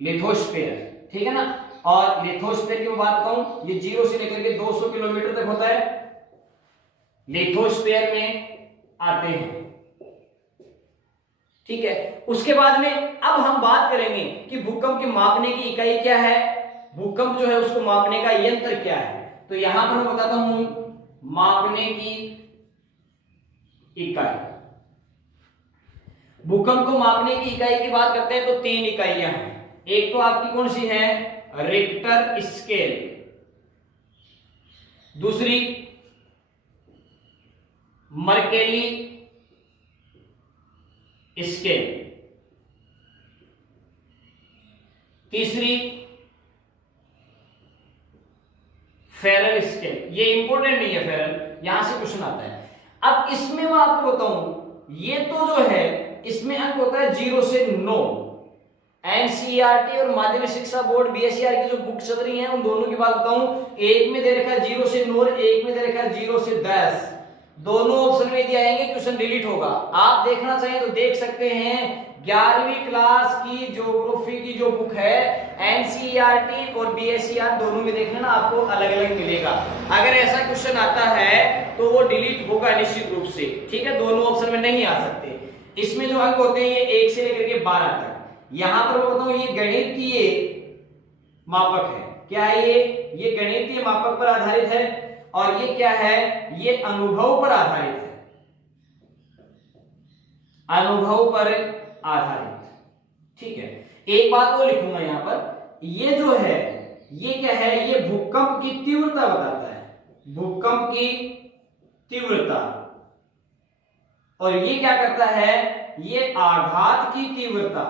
लिथोस्फीयर, ठीक है ना। और लिथोस्फीयर की बात बताऊं, ये 0 से लेकर के 200 किलोमीटर तक होता है, लिथोस्फीयर में आते हैं, ठीक है। उसके बाद में अब हम बात करेंगे कि भूकंप की मापने की इकाई क्या है, भूकंप जो है उसको मापने का यंत्र क्या है। तो यहां पर मैं बताता हूं मापने की इकाई। भूकंप को मापने की इकाई की बात करते हैं तो 3 इकाइयां हैं। एक तो आपकी कौन सी है, रिक्टर स्केल, दूसरी मर्केली स्केल, तीसरी फेरल स्केल। ये इंपॉर्टेंट नहीं है फेरल, यहां से क्वेश्चन आता है। अब इसमें मैं आपको बताऊं, ये तो जो है इसमें अंक होता है 0 से 9। एनसीईआरटी और माध्यमिक शिक्षा बोर्ड बीएसईआर की जो बुक चल रही है उन दोनों की बात बताऊं, एक में दे रखा है 0 से 9, एक में दे रखा है 0 से 10। दोनों ऑप्शन में दिए आएंगे, क्वेश्चन डिलीट होगा। आप देखना चाहिए तो देख सकते हैं, 11वीं क्लास की ज्योग्राफी की जो बुक है एनसीईआरटी और बीएसईआर दोनों में देखना ना, आपको अलग अलग मिलेगा। अगर ऐसा क्वेश्चन आता है तो वो डिलीट होगा निश्चित रूप से, ठीक है, दोनों ऑप्शन में नहीं आ सकते। इसमें जो अंक होते हैं ये 1 से लेकर के 12 तक। यहां पर मैं बताऊं ये गणितीय मापक है, क्या है ये गणितीय मापक पर आधारित है, और ये क्या है, ये अनुभव पर आधारित है, अनुभव पर आधारित, ठीक है। एक बात वो लिखूंगा यहां पर, ये जो है ये क्या है, ये भूकंप की तीव्रता बताता है, भूकंप की तीव्रता। और ये क्या करता है, ये आघात की तीव्रता।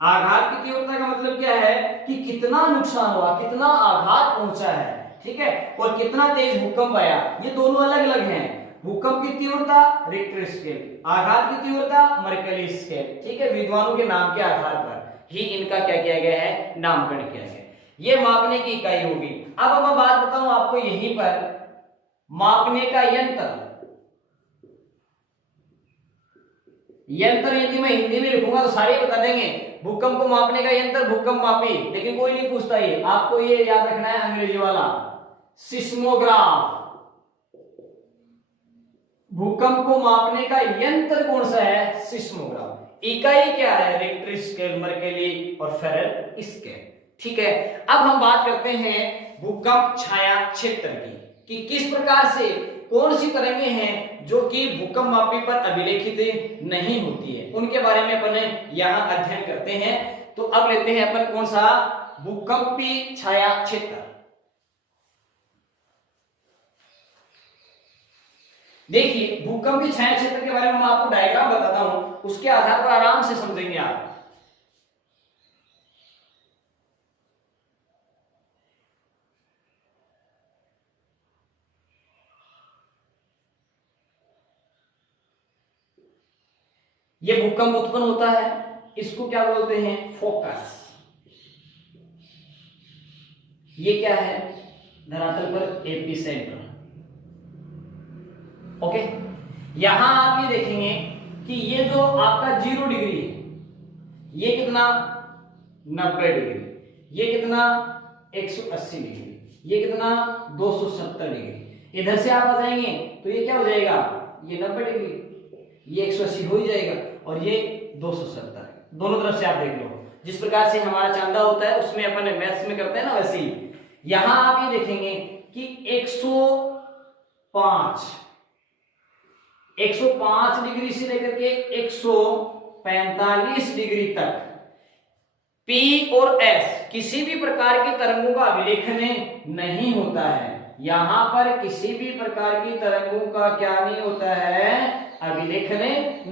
आघात की तीव्रता का मतलब क्या है कि कितना नुकसान हुआ, कितना आघात पहुंचा है, ठीक है, और कितना तेज भूकंप आया, ये दोनों अलग अलग हैं। भूकंप की तीव्रता रिक्टर स्केल, आघात की तीव्रता मर्केली स्केल, ठीक है। विद्वानों के नाम के आधार पर ही इनका क्या किया गया है, नामकरण किया गया। ये मापने की इकाई होगी। अब मैं बात बताऊं आपको यहीं पर मापने का यंत्र। यंत्र यदि मैं हिंदी में लिखूंगा तो सारे बता देंगे, भूकंप को मापने का यंत्र भूकंप मापी, लेकिन कोई नहीं पूछता ये, आपको ये याद रखना है अंग्रेजी वाला, सिस्मोग्राफ। भूकंप को मापने का यंत्र कौन सा है, सिस्मोग्राफ। इकाई क्या है, रिक्टर स्केल, मर्केली और फेरल स्केल, ठीक है। अब हम बात करते हैं भूकंप छाया क्षेत्र की, कि किस प्रकार से कौन सी तरंगे हैं जो कि भूकंप मापी पर अभिलेखित नहीं होती है, उनके बारे में अपन यहां अध्ययन करते हैं। तो अब लेते हैं अपन कौन सा, भूकंपी छाया क्षेत्र। देखिए भूकंपी छाया क्षेत्र के बारे में मैं आपको डायग्राम बताता हूं, उसके आधार पर आराम से समझेंगे आप। ये भूकंप उत्पन्न होता है, इसको क्या बोलते हैं, फोकस। ये क्या है, धरातल पर एपिसेंटर, ओके। यहां आप ये देखेंगे कि ये जो आपका 0 डिग्री है, ये कितना 90 डिग्री, ये कितना 180 डिग्री, ये कितना 270 डिग्री। इधर से आप आ जाएंगे तो ये क्या हो जाएगा ये 90 डिग्री, ये 180 हो ही जाएगा और ये 270, दोनों तरफ से आप देख लो। जिस प्रकार से हमारा चांदा होता है उसमें अपन मैथ्स में करते हैं ना, वैसे ही यहां आप ये देखेंगे कि 105 डिग्री से लेकर के 145 डिग्री तक P और S किसी भी प्रकार की तरंगों का अभिलेखन नहीं होता है। यहां पर किसी भी प्रकार की तरंगों का क्या नहीं होता है, अभिलेखन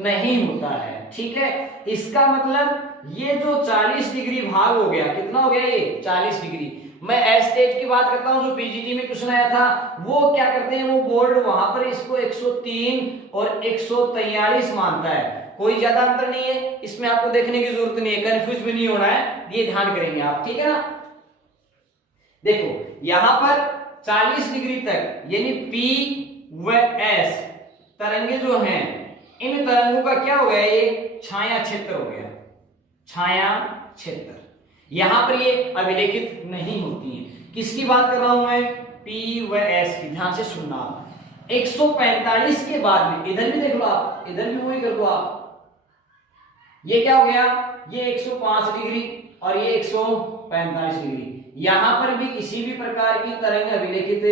नहीं होता है। ठीक है, इसका मतलब ये जो 40 डिग्री भाग हो गया, कितना हो गया ये 40 डिग्री। मैं एस स्टेट की बात करता हूं, जो पीजीटी में क्वेश्चन आया था, वो क्या करते हैं, वो बोर्ड वहां पर इसको 103 और 143 मानता है। कोई ज्यादा अंतर नहीं है, इसमें आपको देखने की जरूरत नहीं है, कंफ्यूज भी नहीं होना है, ये ध्यान करेंगे आप। ठीक है ना, देखो यहां पर 40 डिग्री तक यानी P व S तरंगे जो हैं, इन तरंगों का क्या हो गया, ये छाया क्षेत्र हो गया, छाया क्षेत्र। यहां पर ये अभिलेखित नहीं होती हैं। किसकी बात कर रहा हूं मैं, P व S की, ध्यान से सुनना। 145 के बाद में इधर भी देख लो आप, इधर भी वही कर दो आप, ये क्या हो गया, ये 105 डिग्री और ये 145 डिग्री। यहां पर भी किसी भी प्रकार की तरंग अभिलेखित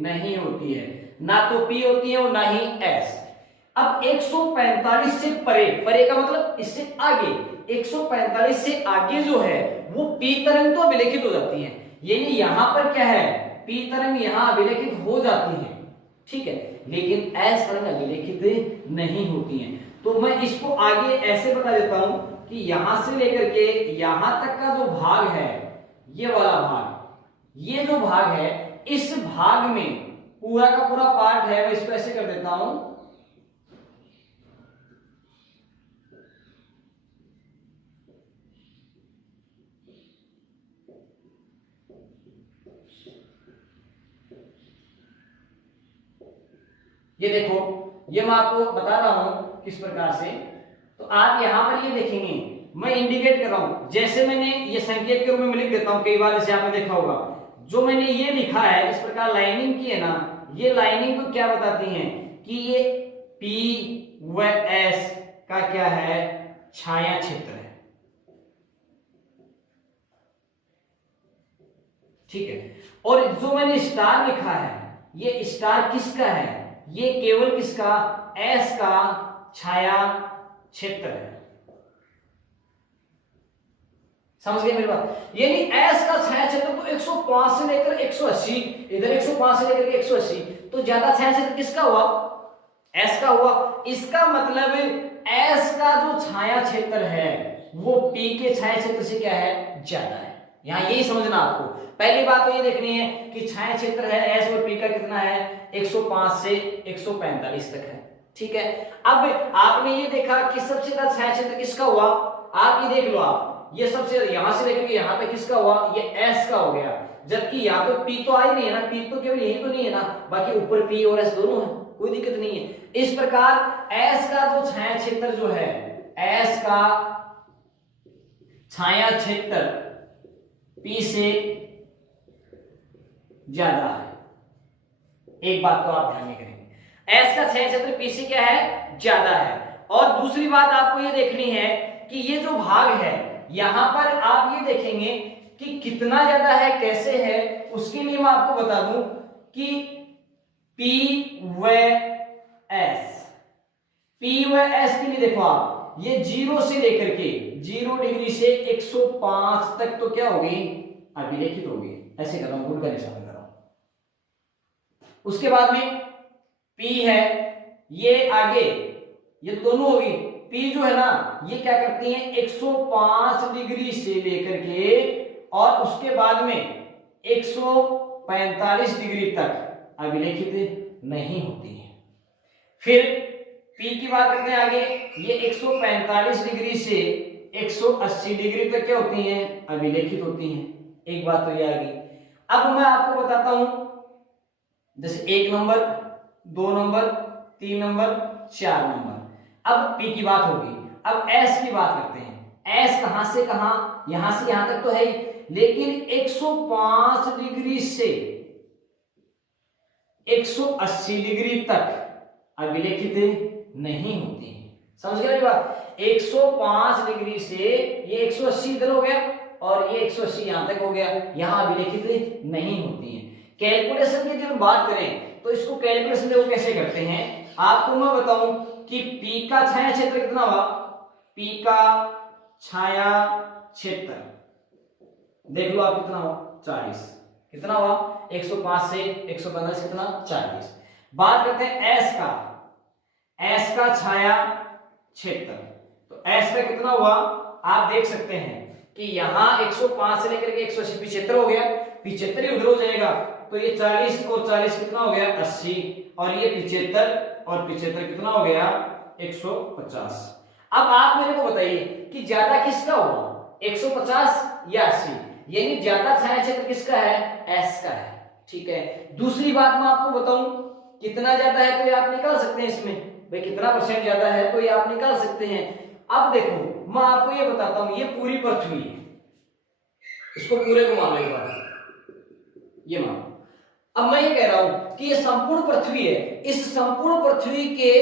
नहीं होती है, ना तो P होती है और ना ही S। अब 145 से परे, परे का मतलब इससे आगे, 145 से आगे जो है वो P तरंग तो अभिलेखित हो जाती है, यानी यहां पर क्या है, P तरंग यहां अभिलेखित हो जाती है। ठीक है, लेकिन S तरंग अभिलेखित नहीं होती हैं। तो मैं इसको आगे ऐसे बता देता हूं कि यहां से लेकर के यहां तक का जो भाग है, ये वाला भाग, ये जो भाग है, इस भाग में पूरा का पूरा पार्ट है, मैं इसको ऐसे कर देता हूं, ये देखो, ये मैं आपको बता रहा हूं किस प्रकार से। तो आप यहां पर ये देखेंगे, मैं इंडिकेट कर रहा हूं, जैसे मैंने ये संकेत के रूप में लिख देता हूं, कई बार जैसे आपने देखा होगा, जो मैंने ये लिखा है इस प्रकार लाइनिंग की है ना, ये लाइनिंग को क्या बताती है कि ये P व S का क्या है, छाया क्षेत्र है। ठीक है, और जो मैंने स्टार लिखा है, ये स्टार किसका है, ये केवल किसका, S का छाया क्षेत्र है। समझ गए मेरी बात, यानी S का छाया क्षेत्र तो 105 से लेकर 180, इधर 105 से लेकर 180, तो ज्यादा छाया क्षेत्र किसका हुआ, S का हुआ। इसका मतलब S का जो छाया क्षेत्र है वो P के छाया क्षेत्र से क्या है, ज्यादा है। यहां यही समझना आपको। पहली बात तो ये देखनी है कि छाया क्षेत्र है S और P का कितना है, 105 से 145 तक है। ठीक है, अब आपने ये देखा कि सबसे ज्यादा छाया क्षेत्र किसका हुआ, आप ये देख लो, आप ये सबसे यहां से लेकर के यहां तक किसका हुआ, ये S का हो गया, जबकि यहां तो P तो आई नहीं है ना, P तो केवल यही तो नहीं है ना, बाकी ऊपर P और S दोनों है, कोई दिक्कत नहीं है। इस प्रकार S का जो छाया क्षेत्र जो है, S का छाया क्षेत्र P से ज्यादा है। एक बात तो आप ध्यान में करेंगे, S का छाया क्षेत्र P से क्या है, ज्यादा है। और दूसरी बात आपको ये देखनी है कि ये जो भाग है, यहां पर आप ये देखेंगे कि कितना ज्यादा है, कैसे है, उसके लिए मैं आपको बता दूं कि P व S के लिए देखो आप, ये 0 से लेकर के 0 डिग्री से 105 तक तो क्या होगी, अभिलेखित होगी। ऐसे कर रहा हूं, गुड का निशान कर रहा हूं। उसके बाद में P है, ये आगे ये दोनों होगी। P जो है ना, ये क्या करती है, 105 डिग्री से लेकर के और उसके बाद में 145 डिग्री तक अभिलेखित नहीं होती है। फिर P की बात करते हैं आगे, ये 145 डिग्री से 180 डिग्री तक क्या होती हैं, अभिलेखित होती हैं। एक बात तो ये आ गई। अब मैं आपको बताता हूं, जैसे 1 नंबर, 2 नंबर, 3 नंबर, 4 नंबर। अब P की बात होगी, अब S की बात करते हैं। S कहां से कहां, यहां से यहां तक तो है ही, लेकिन 105 डिग्री से 180 डिग्री तक अभिलेखित नहीं होती हैं। समझ गए मेरी बात? 105 डिग्री से ये 180 इधर हो गया और ये 180 यहां तक हो गया, यहां अभिलेखित नहीं होती हैं। कैलकुलेशन की जब बात करें तो इसको कैलकुलेशन देखो कैसे करते हैं। आपको मैं बताऊं कि P का छाया क्षेत्र कितना हुआ, P का छाया क्षेत्र देख लो आप कितना हुआ, 40। कितना हुआ? 105 से 115 से कितना? 40। बात करते हैं S का छाया क्षेत्र, तो S का कितना हुआ आप देख सकते हैं कि यहां 105 से लेकर के 180 75 हो गया, 75 ही उधर हो जाएगा, तो ये 40 और 40 कितना हो गया 80, और ये 75 और 75 कितना हो गया 150। अब आप मेरे को बताइए कि ज्यादा किसका हुआ, 150 या 80? यानी ज्यादा छाया क्षेत्र किसका है? S का है। ठीक है, दूसरी बात मैं आपको बताऊं कितना ज्यादा है तो ये आप निकाल सकते हैं, इसमें भाई कितना परसेंट ज्यादा है तो ये आप निकाल सकते हैं। अब देखो मैं आपको ये बताता हूं, ये पूरी पृथ्वी है, इसको पूरे को मान लो एक बार, ये मानो। अब मैं ये कह रहा हूं कि ये संपूर्ण पृथ्वी है, इस संपूर्ण पृथ्वी के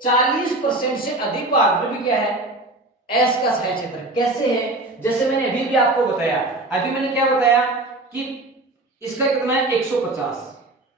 40% से अधिक भाग में भी क्या है? S का छाया क्षेत्र। कैसे है? जैसे मैंने अभी भी आपको बताया, अभी मैंने क्या बताया कि इसका कितना है 150,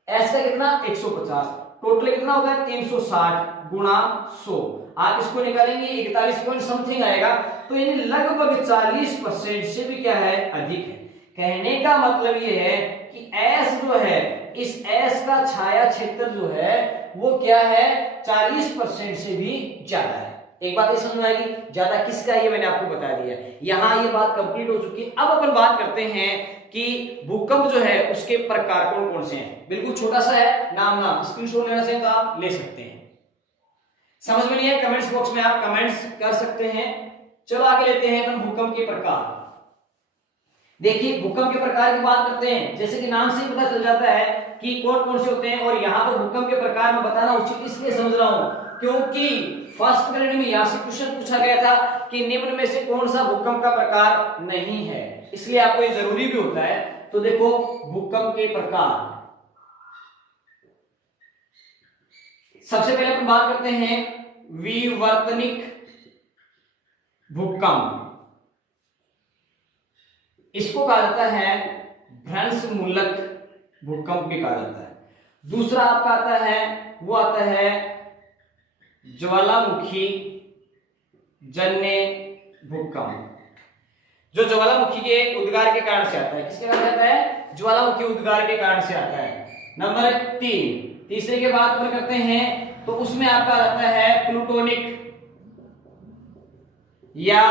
S का कितना 150, टोटल कितना होता है 360 गुणा 100, आप इसको निकालेंगे 41 पॉइंट समथिंग आएगा, तो यानी लगभग 40% से भी क्या है? अधिक है। कहने का मतलब ये है कि S जो है, इस S का छाया क्षेत्र जो है वो क्या है? 40% से भी ज्यादा है। एक बात ये समझ में आएगी, ज्यादा किसका ये मैंने आपको बता दिया। यहां ये बात कंप्लीट हो चुकी है। अब अपन बात करते हैं कि भूकंप जो है उसके प्रकार कौन कौन से हैं। बिल्कुल छोटा सा है, नाम स्क्रीनशॉट लेना चाहिए तो आप ले सकते हैं। समझ में नहीं है कमेंट्स बॉक्स में आप कमेंट्स कर सकते हैं। चलो आगे लेते हैं अपन भूकंप के प्रकार। देखिए भूकंप के प्रकार की बात करते हैं, जैसे कि नाम से ही पता चल जाता है कि कौन कौन से होते हैं, और यहाँ पर भूकंप के प्रकार में बताना उचित इसलिए समझ रहा हूं क्योंकि फर्स्ट ग्रेड में यहां से क्वेश्चन पूछा गया था कि निम्न में से कौन सा भूकंप का प्रकार नहीं है, इसलिए आपको ये जरूरी भी होता है। तो देखो भूकंप के प्रकार, सबसे पहले अपन बात करते हैं विवर्तनिक भूकंप। इसको कहा जाता है भ्रंशमूलक भूकंप भी कहा जाता है। दूसरा आपका आता है, वो आता है ज्वालामुखी जन्य भूकंप, जो ज्वालामुखी के उद्गार के कारण से आता है। किसके कारण आता है? ज्वालामुखी उद्गार के कारण से आता है। नंबर 3, तीसरे के बाद पर करते हैं तो उसमें आपका आता है प्लूटोनिक या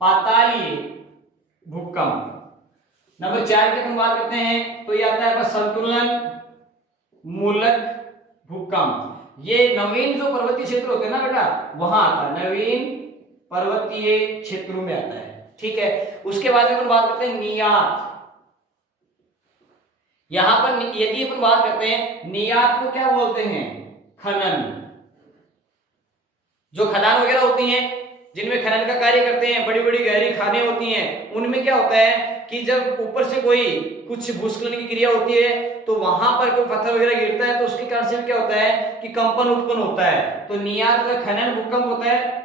पातालीय भूकंप। नंबर 4 की अपन बात करते हैं तो ये आता है संतुलन मूलक भूकंप। ये नवीन जो पर्वतीय क्षेत्र होते हैं ना बेटा, वहां आता है, नवीन पर्वतीय क्षेत्रों में आता है। ठीक है, उसके बाद अपन बात करते हैं नियात। यहां पर यदि अपन बात करते हैं नियात को क्या बोलते हैं? खनन। जो खदान वगैरह होती हैं जिनमें खनन का कार्य करते हैं, बड़ी बड़ी गहरी खानें होती हैं, उनमें क्या होता है कि जब ऊपर से कोई कुछ भूस्खलन की क्रिया होती है तो वहां पर कोई पत्थर वगैरह गिरता है तो उसके कारण से क्या होता है कि कंपन उत्पन्न होता है, तो नियात का खनन भूकंप होता है।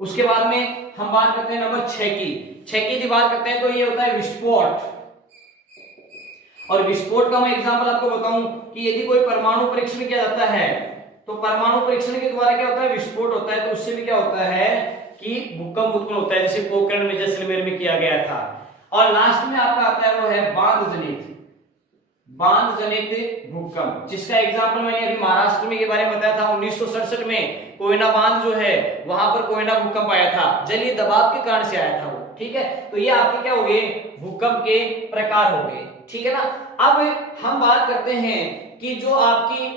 उसके बाद में हम बात करते हैं नंबर 6 की यदि बात करते हैं तो ये होता है विस्फोट। और विस्फोट का मैं एग्जांपल आपको बताऊं कि यदि कोई परमाणु परीक्षण किया जाता है तो परमाणु परीक्षण के द्वारा क्या होता है? विस्फोट होता है, तो उससे भी क्या होता है कि भूकंप उत्पन्न होता है, जैसे पोखरण में जैसलमेर में किया गया था। और लास्ट में आपका आता है वो है बांध जनित भूकंप, जिसका एग्जांपल मैंने अभी महाराष्ट्र में के बारे में बताया था। 1967 में कोयना बांध जो है वहां पर कोयना भूकंप आया था, जलीय दबाव के कारण से आया था वो। ठीक है, तो ये आपके क्या हो गए? भूकंप के प्रकार हो गए। ठीक है ना। अब हम बात करते हैं कि जो आपकी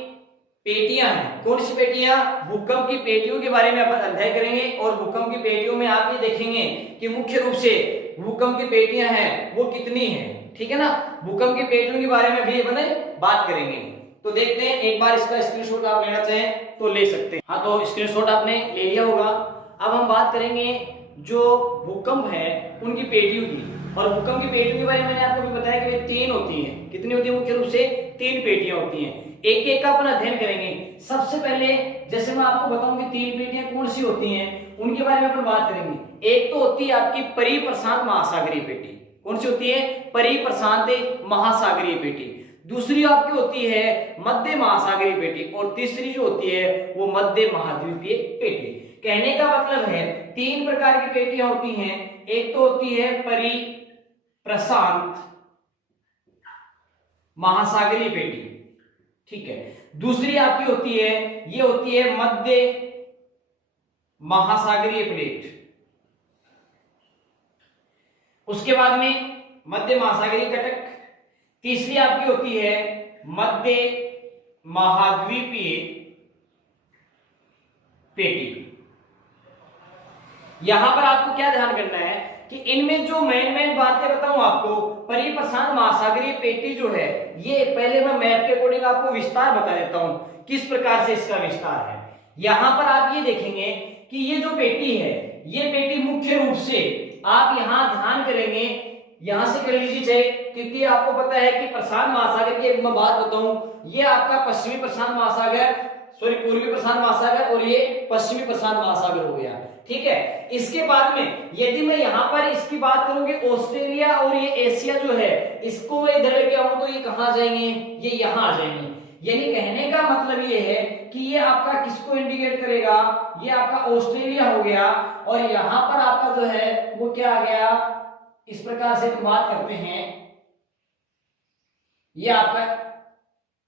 पेटियां हैं, कौन सी पेटियां? भूकंप की पेटियों के बारे में अपन अध्ययन करेंगे, और भूकंप की पेटियों में आप ये देखेंगे कि मुख्य रूप से भूकंप की पेटियां हैं वो कितनी हैं। ठीक है ना, भूकंप की पेटियों के बारे में भी अपन बात करेंगे। तो देखते हैं, एक बार इसका स्क्रीनशॉट आप लेना चाहें तो ले सकते हैं। हाँ, तो स्क्रीनशॉट आपने ले लिया होगा। अब हम बात करेंगे जो भूकंप है उनकी पेटियों की, और भूकंप की पेटियों के बारे में मैंने आपको भी बताया कि वे 3 होती हैं। कितनी होती है? मुख्य रूप से 3 पेटियां होती हैं। एक एक का अपन अध्ययन करेंगे। सबसे पहले जैसे मैं आपको बताऊं कि 3 पेटियां कौन सी होती हैं, उनके बारे में अपन बात करेंगे। एक तो होती है आपकी परिप्रशांत महासागरीय पेटी। कौन सी होती है? परिप्रशांत महासागरीय पेटी। दूसरी आपकी होती है मध्य महासागरीय पेटी, और तीसरी जो होती है वो मध्य महाद्वीपीय पेटी। कहने का मतलब है 3 प्रकार की पेटियां होती हैं। एक तो होती है परिप्रशांत महासागरीय पेटी, ठीक है। दूसरी आपकी होती है, ये होती है मध्य महासागरीय प्लेट। उसके बाद में मध्य महासागरीय कटक। तीसरी आपकी होती है मध्य महाद्वीपीय पेटी। यहां पर आपको क्या ध्यान करना है कि इनमें जो मेन बातें बताऊं आपको, परिप्रशांत महासागरीय पेटी जो है, ये पहले मैं मैप के अकॉर्डिंग आपको विस्तार बता देता हूं किस प्रकार से इसका विस्तार है। यहां पर आप ये देखेंगे कि ये जो पेटी है, ये पेटी मुख्य रूप से आप यहां ध्यान करेंगे, यहां से कर लीजिए चाहे, क्योंकि आपको पता है कि प्रशांत महासागर की एक मैं बात बताऊं, ये आपका पश्चिमी प्रशांत महासागर, पूर्वी प्रशांत महासागर, और ये पश्चिमी प्रशांत महासागर हो गया, ठीक है। इसके बाद में यदि मैं यहां पर इसकी बात करूं कि ऑस्ट्रेलिया और ये एशिया जो है, इसको मैं इधर लेके आऊं तो ये कहां जाएंगे? ये यहां आ जाएंगे। यानी कहने का मतलब ये है कि ये आपका किसको इंडिकेट करेगा? ये आपका ऑस्ट्रेलिया हो गया, और यहां पर आपका जो है वो क्या आ गया? इस प्रकार से हम बात करते हैं, ये आपका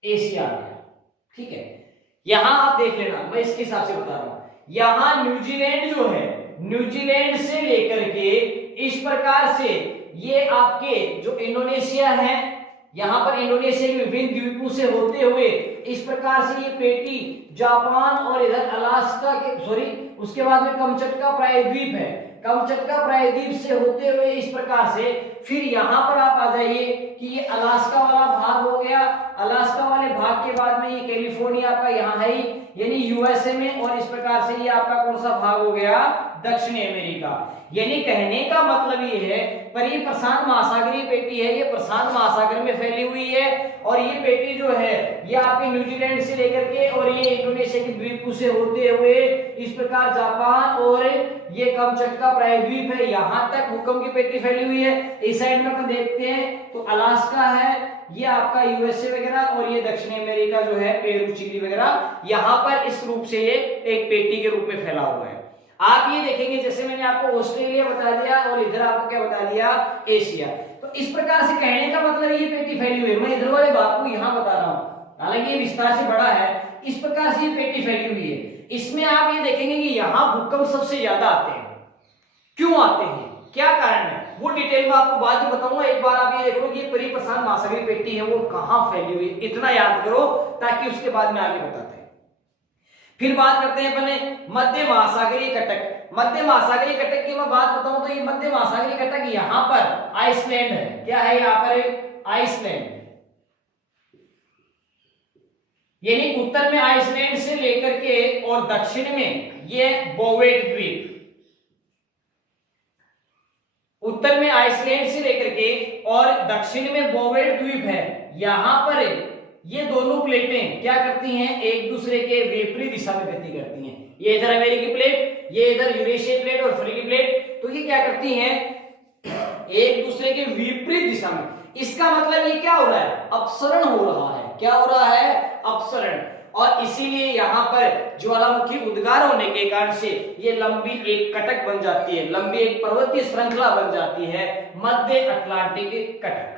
एशिया आ गया, ठीक है। यहां आप देख लेना, मैं इसके हिसाब से बता रहा हूं। यहां न्यूजीलैंड जो है, न्यूजीलैंड से लेकर के इस प्रकार से ये आपके जो इंडोनेशिया है, यहां पर इंडोनेशिया के विभिन्न द्वीपों से होते हुए इस प्रकार से ये पेटी जापान और इधर अलास्का के उसके बाद में कमचटका प्रायद्वीप है, कमचटका प्रायद्वीप से होते हुए इस प्रकार से फिर यहां पर आप आ जाइए कि ये अलास्का वाला भाग हो गया। अलास्का वाले भाग के बाद में ये कैलिफोर्निया आपका यहाँ है ही, यानी यूएसए में, और इस प्रकार से ये आपका कौन सा भाग हो गया? दक्षिणी अमेरिका। यानी कहने का मतलब ये है परिप्रशांत महासागरीय पेटी है, ये प्रशांत महासागर में फैली हुई है, और ये पेटी जो है ये आपके न्यूजीलैंड से लेकर के और ये इंडोनेशिया के द्वीपों से होते हुए इस प्रकार जापान और ये कमचटका प्रायद्वीप है, यहां तक भूकंप की पेटी फैली हुई है। इस साइड में अपन देखते हैं तो अलास्का है, ये आपका यूएसए वगैरह, और ये दक्षिणी अमेरिका जो है पेरू, चिली वगैरह, यहां पर इस रूप से ये एक पेटी के रूप में फैला हुआ है। आप ये देखेंगे जैसे मैंने आपको ऑस्ट्रेलिया बता दिया और इधर आपको क्या बता दिया? एशिया। तो इस प्रकार से कहने का मतलब ये पेटी फैली हुई है। मैं इधर वाले भाग को यहां बता रहा हूं, हालांकि ये विस्तार से बड़ा है। इस प्रकार से ये पेटी फैली हुई है। इसमें आप ये देखेंगे कि यहां भूकंप सबसे ज्यादा आते हैं। क्यों आते हैं, क्या कारण है, वो डिटेल में आपको बाद में बताऊंगा। एक बार आप ये देखो कि परिप्रशांत महासागरीय पेटी है वो कहां फैली हुई है, इतना याद करो ताकि उसके बाद में आगे बताते हैं। फिर बात करते हैं अपने मध्य महासागरीय कटक। मध्य महासागरीय कटक की मैं बात बताऊं तो ये मध्य महासागरीय कटक यहां पर आइसलैंड है। क्या है यहां पर? आइसलैंड। यानी उत्तर में आइसलैंड से लेकर के और दक्षिण में ये बोवेट द्वीप। उत्तर में आइसलैंड से लेकर के और दक्षिण में बोवेट द्वीप है। यहां पर ये दोनों प्लेटें क्या करती हैं? एक दूसरे के विपरीत दिशा में गति करती हैं। ये इधर अमेरिकी प्लेट, ये इधर यूरेशियन प्लेट और अफ्रीकी प्लेट, तो ये क्या करती हैं? एक दूसरे के विपरीत दिशा में। इसका मतलब ये क्या हो रहा है? अपसरण हो रहा है। क्या हो रहा है? अपसरण। और इसीलिए यहां पर ज्वालामुखी उद्गार होने के कारण से ये लंबी एक कटक बन जाती है, लंबी एक पर्वतीय श्रृंखला बन जाती है, मध्य अटलांटिक कटक।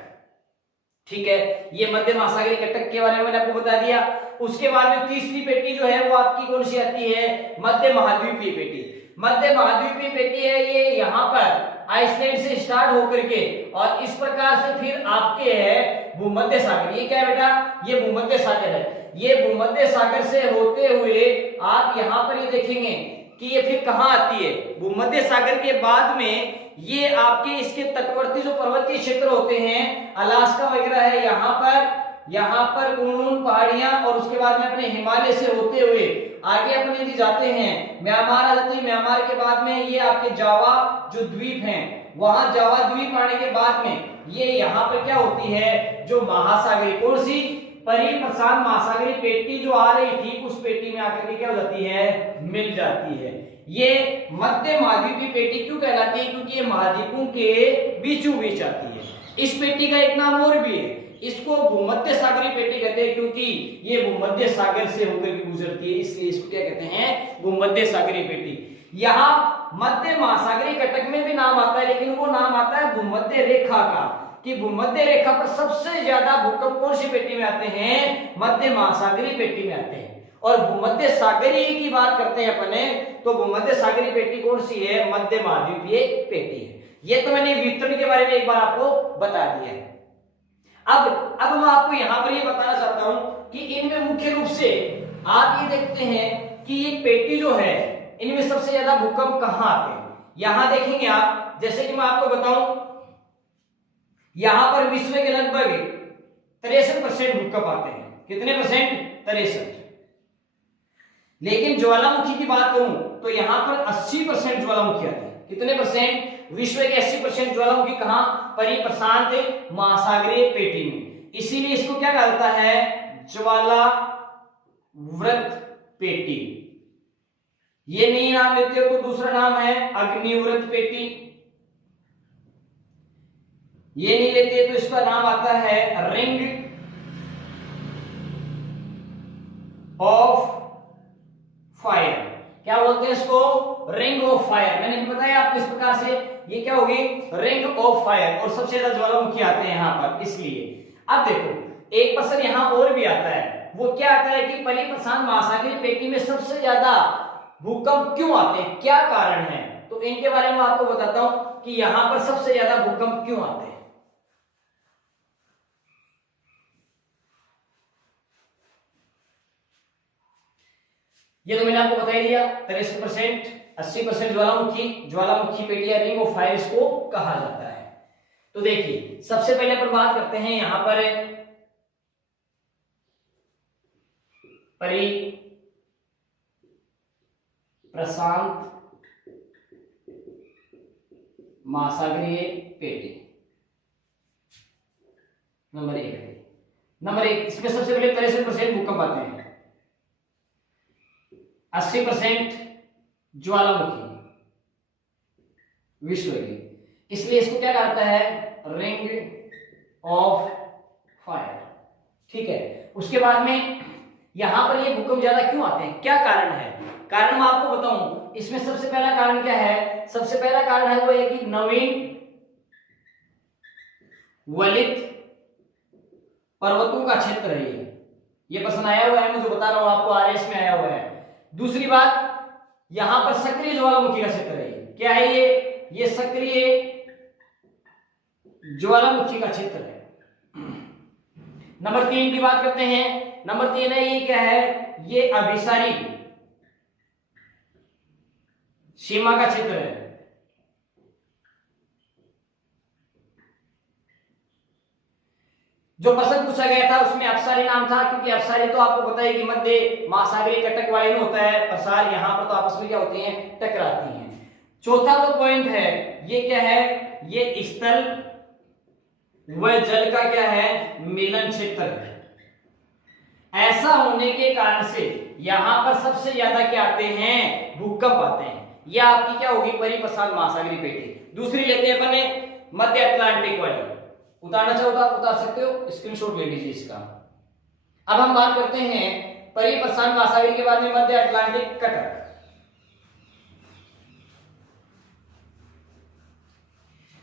ठीक है, ये मध्य महासागरीय कटक के बारे में मैंने आपको बता दिया। उसके बाद में तीसरी पेटी जो है वो आपकी कौन सी आती है? मध्य महाद्वीपीय पेटी। मध्य महाद्वीपीय पेटी है, ये यहाँ पर आइसलैंड से स्टार्ट होकर के और इस प्रकार से फिर आपके है भूमध्य सागर। ये क्या है बेटा? ये भूमध्य सागर है। ये भूमध्य सागर से होते हुए आप यहाँ पर ये देखेंगे कि ये फिर कहाँ आती है? भूमध्य सागर के बाद में ये आपके इसके तटवर्ती जो पर्वतीय क्षेत्र होते हैं, अलास्का वगैरह है, यहाँ पर कुनलुन पहाड़ियां, और उसके बाद में अपने हिमालय से होते हुए आगे अपने यदि जाते हैं म्यांमार आ जाते हैं। म्यांमार के बाद में ये आपके जावा जो द्वीप हैं, वहां जावा द्वीप आने के बाद में ये यहाँ पर क्या होती है? जो महासागरीय, कौन सी? परिप्रशांत महासागरीय पेटी जो आ रही थी उस पेटी में आकर के क्या हो जाती है, मिल जाती है। ये मध्य महाद्वीपीय पेटी क्यों कहलाती है, क्योंकि ये महाद्वीपों के बीचों बीच आती है। इस पेटी का एक नाम और भी है, इसको भूमध्य सागरीय पेटी कहते हैं, क्योंकि ये भूमध्य सागर से होकर के गुजरती है, इसलिए इसको क्या कहते हैं, भूमध्य सागरीय पेटी। यहाँ मध्य महासागरीय कटक में भी नाम आता है, लेकिन वो नाम आता है भूमध्य रेखा का, कि भूमध्य रेखा पर सबसे ज्यादा भूकंप कौन सी पेटी में आते हैं, मध्य महासागरीय पेटी में आते हैं। और भूमध्य सागरीय की बात करते हैं अपने, तो भूमध्य सागरीय पेटी कौन सी है, मध्य महाद्वीपीय पेटी है। ये तो मैंने वितरण के बारे में एक बार आपको बता दिया है। अब मैं आपको यहां पर ये बताना चाहता हूं कि इनमें मुख्य रूप से आप ये देखते हैं कि ये पेटी जो है, इनमें सबसे ज्यादा भूकंप कहां आते हैं। यहां देखेंगे आप, जैसे कि मैं आपको बताऊं, यहां पर विश्व के लगभग 63% भूकंप आते हैं। कितने परसेंट, 63। लेकिन ज्वालामुखी की बात करूं तो यहां पर 80% ज्वालामुखी आते हैं। कितने परसेंट, विश्व के 80% ज्वालामुखी कहां, परिप्रशांत महासागरीय पेटी में। इसीलिए इसको क्या कहा जाता है, ज्वालाव्रत पेटी। ये नहीं नाम लेते हो तो दूसरा नाम है अग्निव्रत पेटी। ये नहीं लेते तो इसका नाम आता है रिंग ऑफ फायर। क्या बोलते हैं इसको, रिंग ऑफ फायर। मैंने भी बताया आपको इस प्रकार से, ये क्या होगी, रिंग ऑफ फायर। और सबसे ज्यादा ज्वालामुखी आते हैं यहां पर, इसलिए। अब देखो एक प्रश्न यहां और भी आता है, वो क्या आता है कि परिप्रशांत महासागरीय पेटी में सबसे ज्यादा भूकंप क्यों आते हैं, क्या कारण है। तो इनके बारे में आपको बताता हूं कि यहां पर सबसे ज्यादा भूकंप क्यों आते हैं। ये तो मैंने आपको बता ही दिया, 63%, 80% ज्वालामुखी पेटी या रिंग ऑफ फायर इसको कहा जाता है। तो देखिए सबसे पहले पर बात करते हैं यहां पर परिप्रशांत महासागरीय पेटी। नंबर एक इसमें सबसे पहले 63% भूकंप आते हैं, 80% ज्वालामुखी विश्व के, इसलिए इसको क्या कहता है, रिंग ऑफ फायर। ठीक है। उसके बाद में यहां पर ये भूकंप ज्यादा क्यों आते हैं, क्या कारण है। कारण मैं आपको बताऊं, इसमें सबसे पहला कारण क्या है, सबसे पहला कारण है वो है कि नवीन वलित पर्वतों का क्षेत्र है। ये प्रश्न आया हुआ है, मैं जो बता रहा हूं आपको, आरएस में आया हुआ है। दूसरी बात, यहां पर सक्रिय ज्वालामुखी का क्षेत्र है। क्या है ये सक्रिय ज्वालामुखी का क्षेत्र है। नंबर 3 की बात करते हैं। नंबर 3 है, ये क्या है, ये अभिसारी सीमा का क्षेत्र है। जो प्रश्न पूछा गया था उसमें अपसारी नाम था, क्योंकि अपसारी तो आपको पता है कि मध्य महासागरीय कटक वायु में होता है प्रसार, यहां पर तो आपस में क्या होती हैं, टकराती हैं। चौथा जो पॉइंट है ये क्या है, ये स्थल व जल का क्या है, मिलन क्षेत्र है। ऐसा होने के कारण से यहां पर सबसे ज्यादा क्या आते हैं, भूकंप आते हैं। यह आपकी क्या होगी, परिप्रशांत महासागरीय पेटी। दूसरी लेते हैं अपने मध्य अटलांटिक वाली, उतारना चाहो तो आप उतार सकते हो, स्क्रीनशॉट ले लीजिए इसका। अब हम बात करते हैं परिप्रशांत महासागरीय के बाद में मध्य अटलांटिक कटक।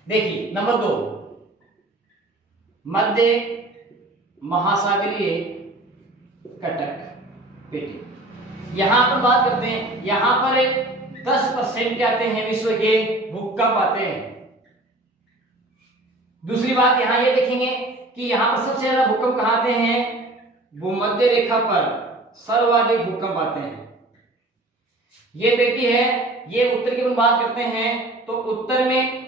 देखिए नंबर 2 मध्य महासागरीय कटक पेटी। यहां पर बात करते हैं, यहां पर 10% क्या आते हैं, विश्व के भूकंप आते हैं। दूसरी बात यहां ये देखेंगे कि यहां पर सबसे ज्यादा भूकंप कहां आते हैं, भूमध्य रेखा पर सर्वाधिक भूकंप आते हैं। ये पेटी है, ये उत्तर की बात करते हैं तो उत्तर में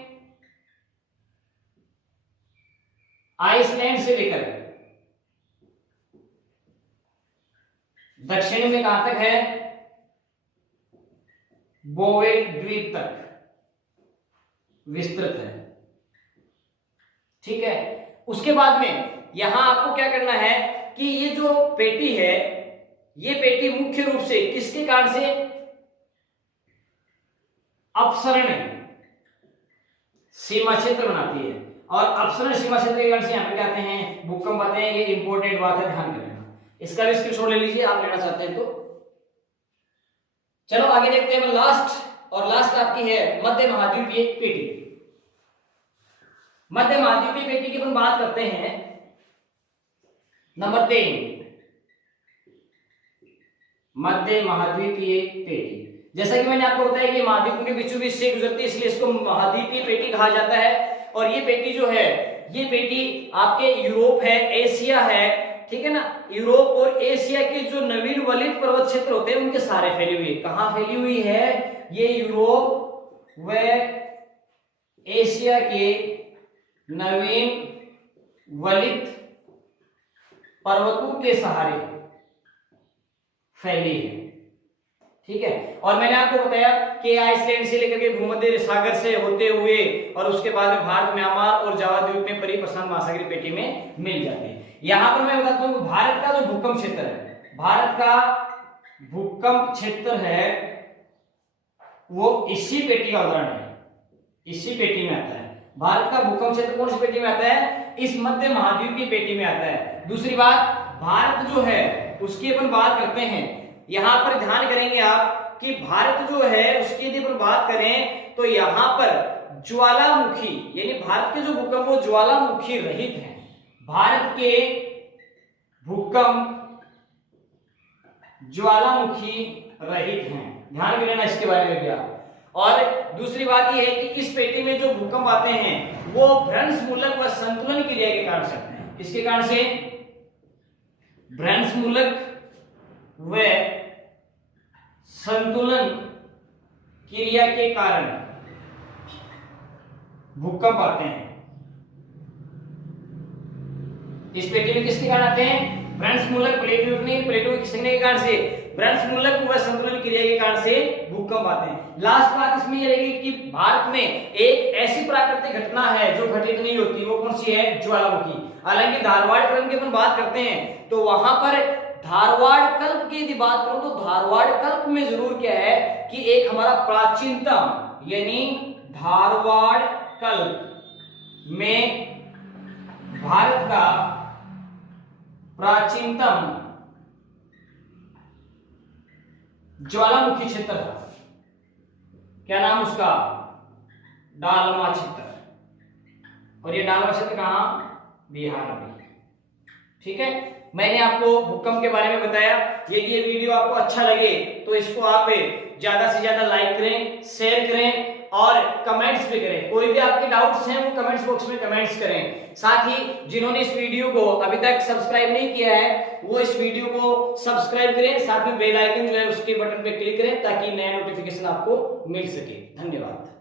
आइसलैंड से लेकर दक्षिण में कहां तक है, बोवेट द्वीप तक विस्तृत है। ठीक है। उसके बाद में यहां आपको क्या करना है कि ये जो पेटी है, ये पेटी मुख्य रूप से किसके कारण से अपसरण सीमा क्षेत्र बनाती है, और अपसरण सीमा क्षेत्र के कारण से यहाँ पे कहते हैं भूकंप आते हैं। ये इंपॉर्टेंट बात है, ध्यान रखना। इसका भी स्क्रीनशॉट ले लीजिए, आप लेना चाहते हैं तो। चलो आगे देखते हैं। लास्ट आपकी है मध्य महाद्वीपीय पेटी। मध्य महाद्वीपीय पेटी की अपन बात करते हैं। नंबर 3, मध्य महाद्वीपीय पेटी। जैसा कि मैंने आपको बताया कि महाद्वीपों के बीचों बीच से गुजरती है, इसलिए इसको महाद्वीपीय पेटी कहा जाता है। और ये पेटी जो है, ये पेटी आपके यूरोप है, एशिया है, ठीक है ना। यूरोप और एशिया के जो नवीन वलित पर्वत क्षेत्र होते हैं उनके सारे फैली हुई है। कहां फैली हुई है? ये यूरोप व एशिया के नवीन वलित पर्वतों के सहारे फैली है, ठीक है। और मैंने आपको बताया कि आइसलैंड से लेकर के भूमध्य सागर से होते हुए और उसके बाद में भारत, म्यांमार और जावा द्वीप में परिप्रशांत महासागरीय पेटी में मिल जाती है। यहां पर मैं बताता हूं भारत का जो भूकंप क्षेत्र है, भारत का भूकंप क्षेत्र है वो इसी पेटी का उदाहरण है, इसी पेटी में आता है। भारत का भूकंप क्षेत्र कौन सी पेटी में आता है? इस मध्य महाद्वीप की पेटी में आता है। दूसरी बात, भारत जो है उसकी अपन बात करते हैं। यहां पर ध्यान करेंगे आप कि भारत जो है उसकी यदि अपन बात करें तो यहां पर ज्वालामुखी, यानी भारत के जो भूकंप वो ज्वालामुखी रहित हैं। भारत के भूकंप ज्वालामुखी रहित हैं, ध्यान भी लेना इसके बारे में भी आप। और दूसरी बात यह है कि इस पेटी में जो भूकंप आते हैं वो भ्रंश मूलक व संतुलन क्रिया के कारण से आते हैं। किसके कारण से? भ्रंश मूलक व संतुलन क्रिया के कारण भूकंप आते हैं। इस पेटी में किसके कारण आते हैं? भ्रंश मूलक, प्लेटों खिसकने के कारण से, भ्रंश मूलक व संतुलन क्रिया के कारण से भूकंप आते हैं। लास्ट बात इसमें यह रहेगी कि भारत में एक ऐसी प्राकृतिक घटना है जो घटित नहीं होती, वो कौन सी है? ज्वालामुखी। हालांकि धारवाड़ क्रम की अपन बात करते हैं तो वहां पर धारवाड़ कल्प की यदि बात करूं तो धारवाड़ कल्प में जरूर क्या है कि एक हमारा प्राचीनतम, यानी धारवाड़ कल्प में भारत का प्राचीनतम ज्वालामुखी क्षेत्र था। क्या नाम उसका? डालमा क्षेत्र। और ये डालमा क्षेत्र कहां? बिहार में, ठीक है। मैंने आपको भूकंप के बारे में बताया। यदि ये वीडियो आपको अच्छा लगे तो इसको आप ज्यादा से ज्यादा लाइक करें, शेयर करें और कमेंट्स भी करें। कोई भी आपके डाउट्स हैं वो कमेंट्स बॉक्स में कमेंट्स करें। साथ ही जिन्होंने इस वीडियो को अभी तक सब्सक्राइब नहीं किया है वो इस वीडियो को सब्सक्राइब करें, साथ में बेल आइकन जो है उसके बटन पे क्लिक करें ताकि नया नोटिफिकेशन आपको मिल सके। धन्यवाद।